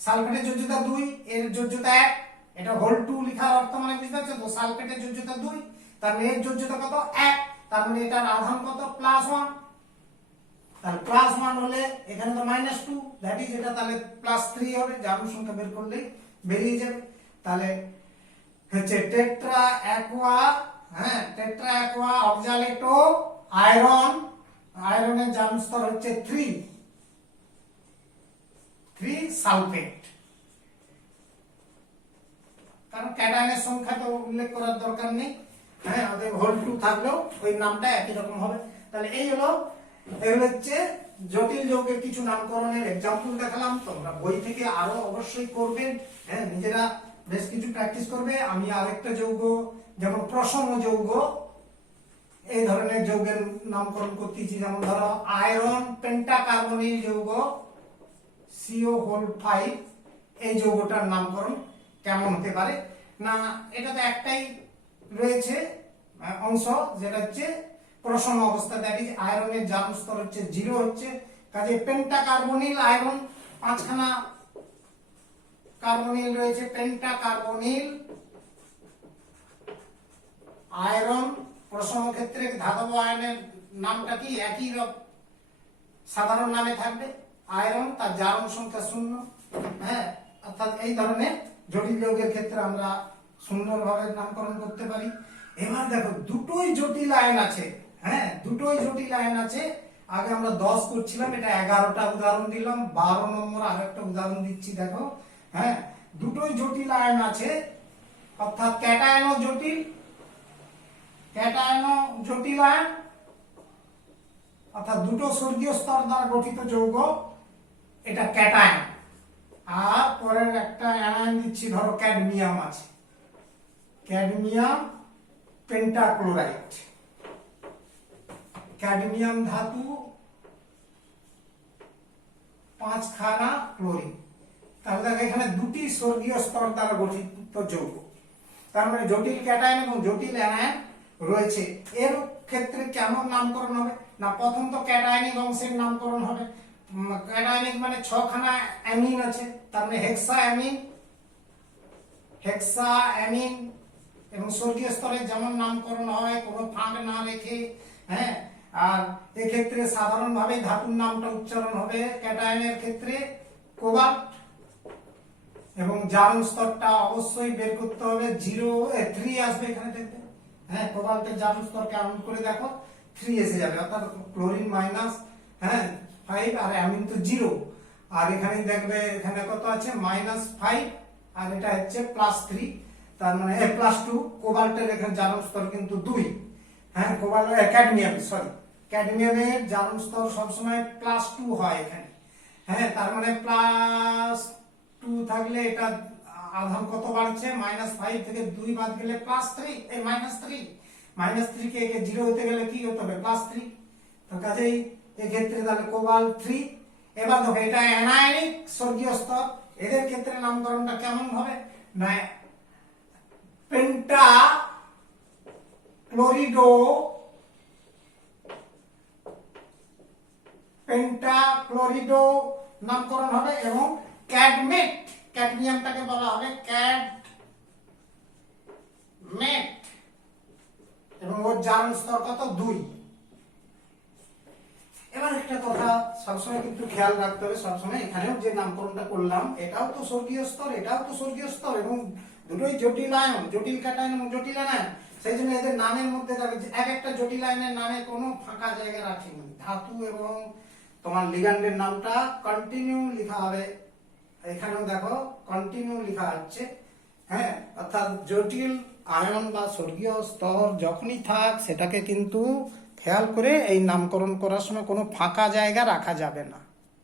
সালফেটের যোজ্যতা 2, এর যোজ্যতা 1, এটা হোল 2 লেখার অর্থ মানে বুঝতে পারছো তো, সালফেটের যোজ্যতা 2, তার মানে এর যোজ্যতা কত 1, তার মানে এটার আধান কত +1, তাহলে +1 হলে এখানে তো -2, দ্যাট ইজ এটা তাহলে +3 হবে, জারণ সংখ্যা বের করলেই বেরিয়ে যাবে। তাহলে হচ্ছে টেট্রা অ্যাকোয়া, হ্যাঁ টেট্রা অ্যাকোয়া অক্সালেটো আয়রন, আয়রনের জারণ স্তর হচ্ছে 3 সালফেট, কারণ ক্যাটায়নের সংখ্যা তো উল্লেখ করার দরকার নেই, হ্যাঁ ওদের হোল 2 থাকলেও ওই নামটা একই রকম হবে। তাহলে এগুলো হচ্ছে জটিল যৌগের কিছু নামকরণের এক্সাম্পল দেখালাম, তোমরা বই থেকে আরো অবশ্যই করবে, হ্যাঁ নিজেরা বেশ কিছু প্র্যাকটিস করবে। আমি আরেকটা যৌগ যেমন প্রসম যৌগ, এই ধরনের যৌগের নামকরণ করতেছি, যেমন ধরো আয়রন পেন্টাকার্বনিল যৌগ CO5, এই যৌগটার নামকরণ কেমন হতে পারে না, এটা তো একটাই রয়েছে অংশ যেটা হচ্ছে প্রসম অবস্থা, দ্যাট ইজ আয়রনের জারণ স্তর হচ্ছে 0 হচ্ছে, কাজে পেন্টাকার্বনিল আয়রন 5খানা কার্বনিল রয়েছে, পেন্টাকার্বনিল আয়রন প্রসম ক্ষেত্রে ধাতব আয়নের নামটা কি একই সাধারণ নামে থাকবে আয়রন, তার জারণ সংখ্যা 0, হ্যাঁ অর্থাৎ এই ধরনের জটিল যৌগের ক্ষেত্রে আমরা সুন্দরভাবে নামকরণ করতে পারি। এবার দেখো দুটোই জটিল আয়ন আছে, হ্যাঁ দুটোই জটিল আয়ন আছে, আগে আমরা 10 করছিলাম, এটা 11টা উদাহরণ দিলাম, 12 নম্বর আরেকটা উদাহরণ দিচ্ছি দেখো, হ্যাঁ দুটোই জটিল আয়ন আছে, অর্থাৎ ক্যাটায়নও জটিল, ক্যাটায়নও জটিল আয়ন, অর্থাৎ দুটো স্বর্গীয় স্তর দ্বারা গঠিত যৌগ, এটা ক্যাটায়ন। আর পরের একটা অ্যানায়ন দিচ্ছি, ধরো ক্যাডমিয়াম আছে, ক্যাডমিয়াম পেন্টাক্লোরাইড, ক্যাডমিয়াম ধাতু 5খানা ক্লোরিন, তাহলে দেখো এখানে দুটি স্বর্গীয় স্তর দ্বারা গঠিত যৌগ, তার মানে জটিল ক্যাটায়ন এবং জটিল অ্যানায়ন রয়েছে। এর ক্ষেত্রে কেমন নামকরণ হবে না, প্রথম তো ক্যাটায়নিক অংশের নামকরণ হবে, ক্যাটায়নিক মানে 6খানা অ্যামিন আছে, তার মানে হেক্সা অ্যামিন, হেক্সা অ্যামিন, এবং স্বর্গীয় স্তরে যেমন নামকরণ হয় কোনো ফাঁক না রেখে, হ্যাঁ আর এক্ষেত্রে সাধারণভাবে ধাতুর নামটা উচ্চারণ হবে ক্যাটায়নের ক্ষেত্রে কোবাল্ট, এবং জারণ স্তরটা অবশ্যই বের করতে হবে 3 আসবে এখানে দেখবে, হ্যাঁ কোবাল্টের জারণ স্তর কেমন করে দেখো 3 এসে যাবে, অর্থাৎ ক্লোরিন মাইনাস, হ্যাঁ 5, আর অ্যামিন তো 0, আর এখানে দেখবে এখানে কত আছে -5, আর এটা হচ্ছে +3, তার মানে +2, কোবাল্টের এখানে জারণ স্তর কিন্তু 2, হ্যাঁ ক্যাডমিয়াম সরি ক্যাডমিয়ামের জারণ স্তর সবসময় +2 হয় এখানে, হ্যাঁ তার মানে +2 থাকলে এটা আধান কত বাড়ছে, -5 থেকে 2 বাদ গেলে +3, এই -3 কে 0 হতে গেলে কি হতে হবে +3, তো কাজেই এক্ষেত্রে তাহলে কোবাল্ট 3। এবার দেখো এটা অ্যানায়নিক স্বর্গীয় স্তর, এদের ক্ষেত্রে নামকরণটা কেমন হবে না, পেন্টা ক্লোরিডো পেন্টাক্লোরিডো নামকরণ হবে এবং ক্যাডমেট, ক্যাডমিয়ামটাকে বলা হবে ক্যাডমেট এবং ওর জারণ স্তর কত 2। এবার একটা কথা সবসময় কিন্তু খেয়াল রাখতে হবে, সবসময় এখানেও যে নামকরণটা করলাম এটাও তো স্বর্গীয় স্তর, এটাও তো স্বর্গীয় স্তর এবং দুটোই জটিল আয়ন, জটিল ক্যাটায়ন এবং জটিল আয়ন। সেই জন্য এদের নামের মধ্যে দেখো যে এক একটা জটিল আয়নের নামে কোনো ফাঁকা জায়গা রাখিনি। ধাতু এবং তোমার লিগ্যান্ডের নামটা কন্টিনিউ লেখা হবে, এখানেও দেখো কন্টিনিউ লেখা হচ্ছে। হ্যাঁ, অর্থাৎ জটিল আয়ন বা স্বর্গীয় স্তর যখনই থাক সেটাকে কিন্তু খেয়াল করে এই নামকরণ করার সময় কোনো ফাঁকা জায়গা রাখা যাবে না।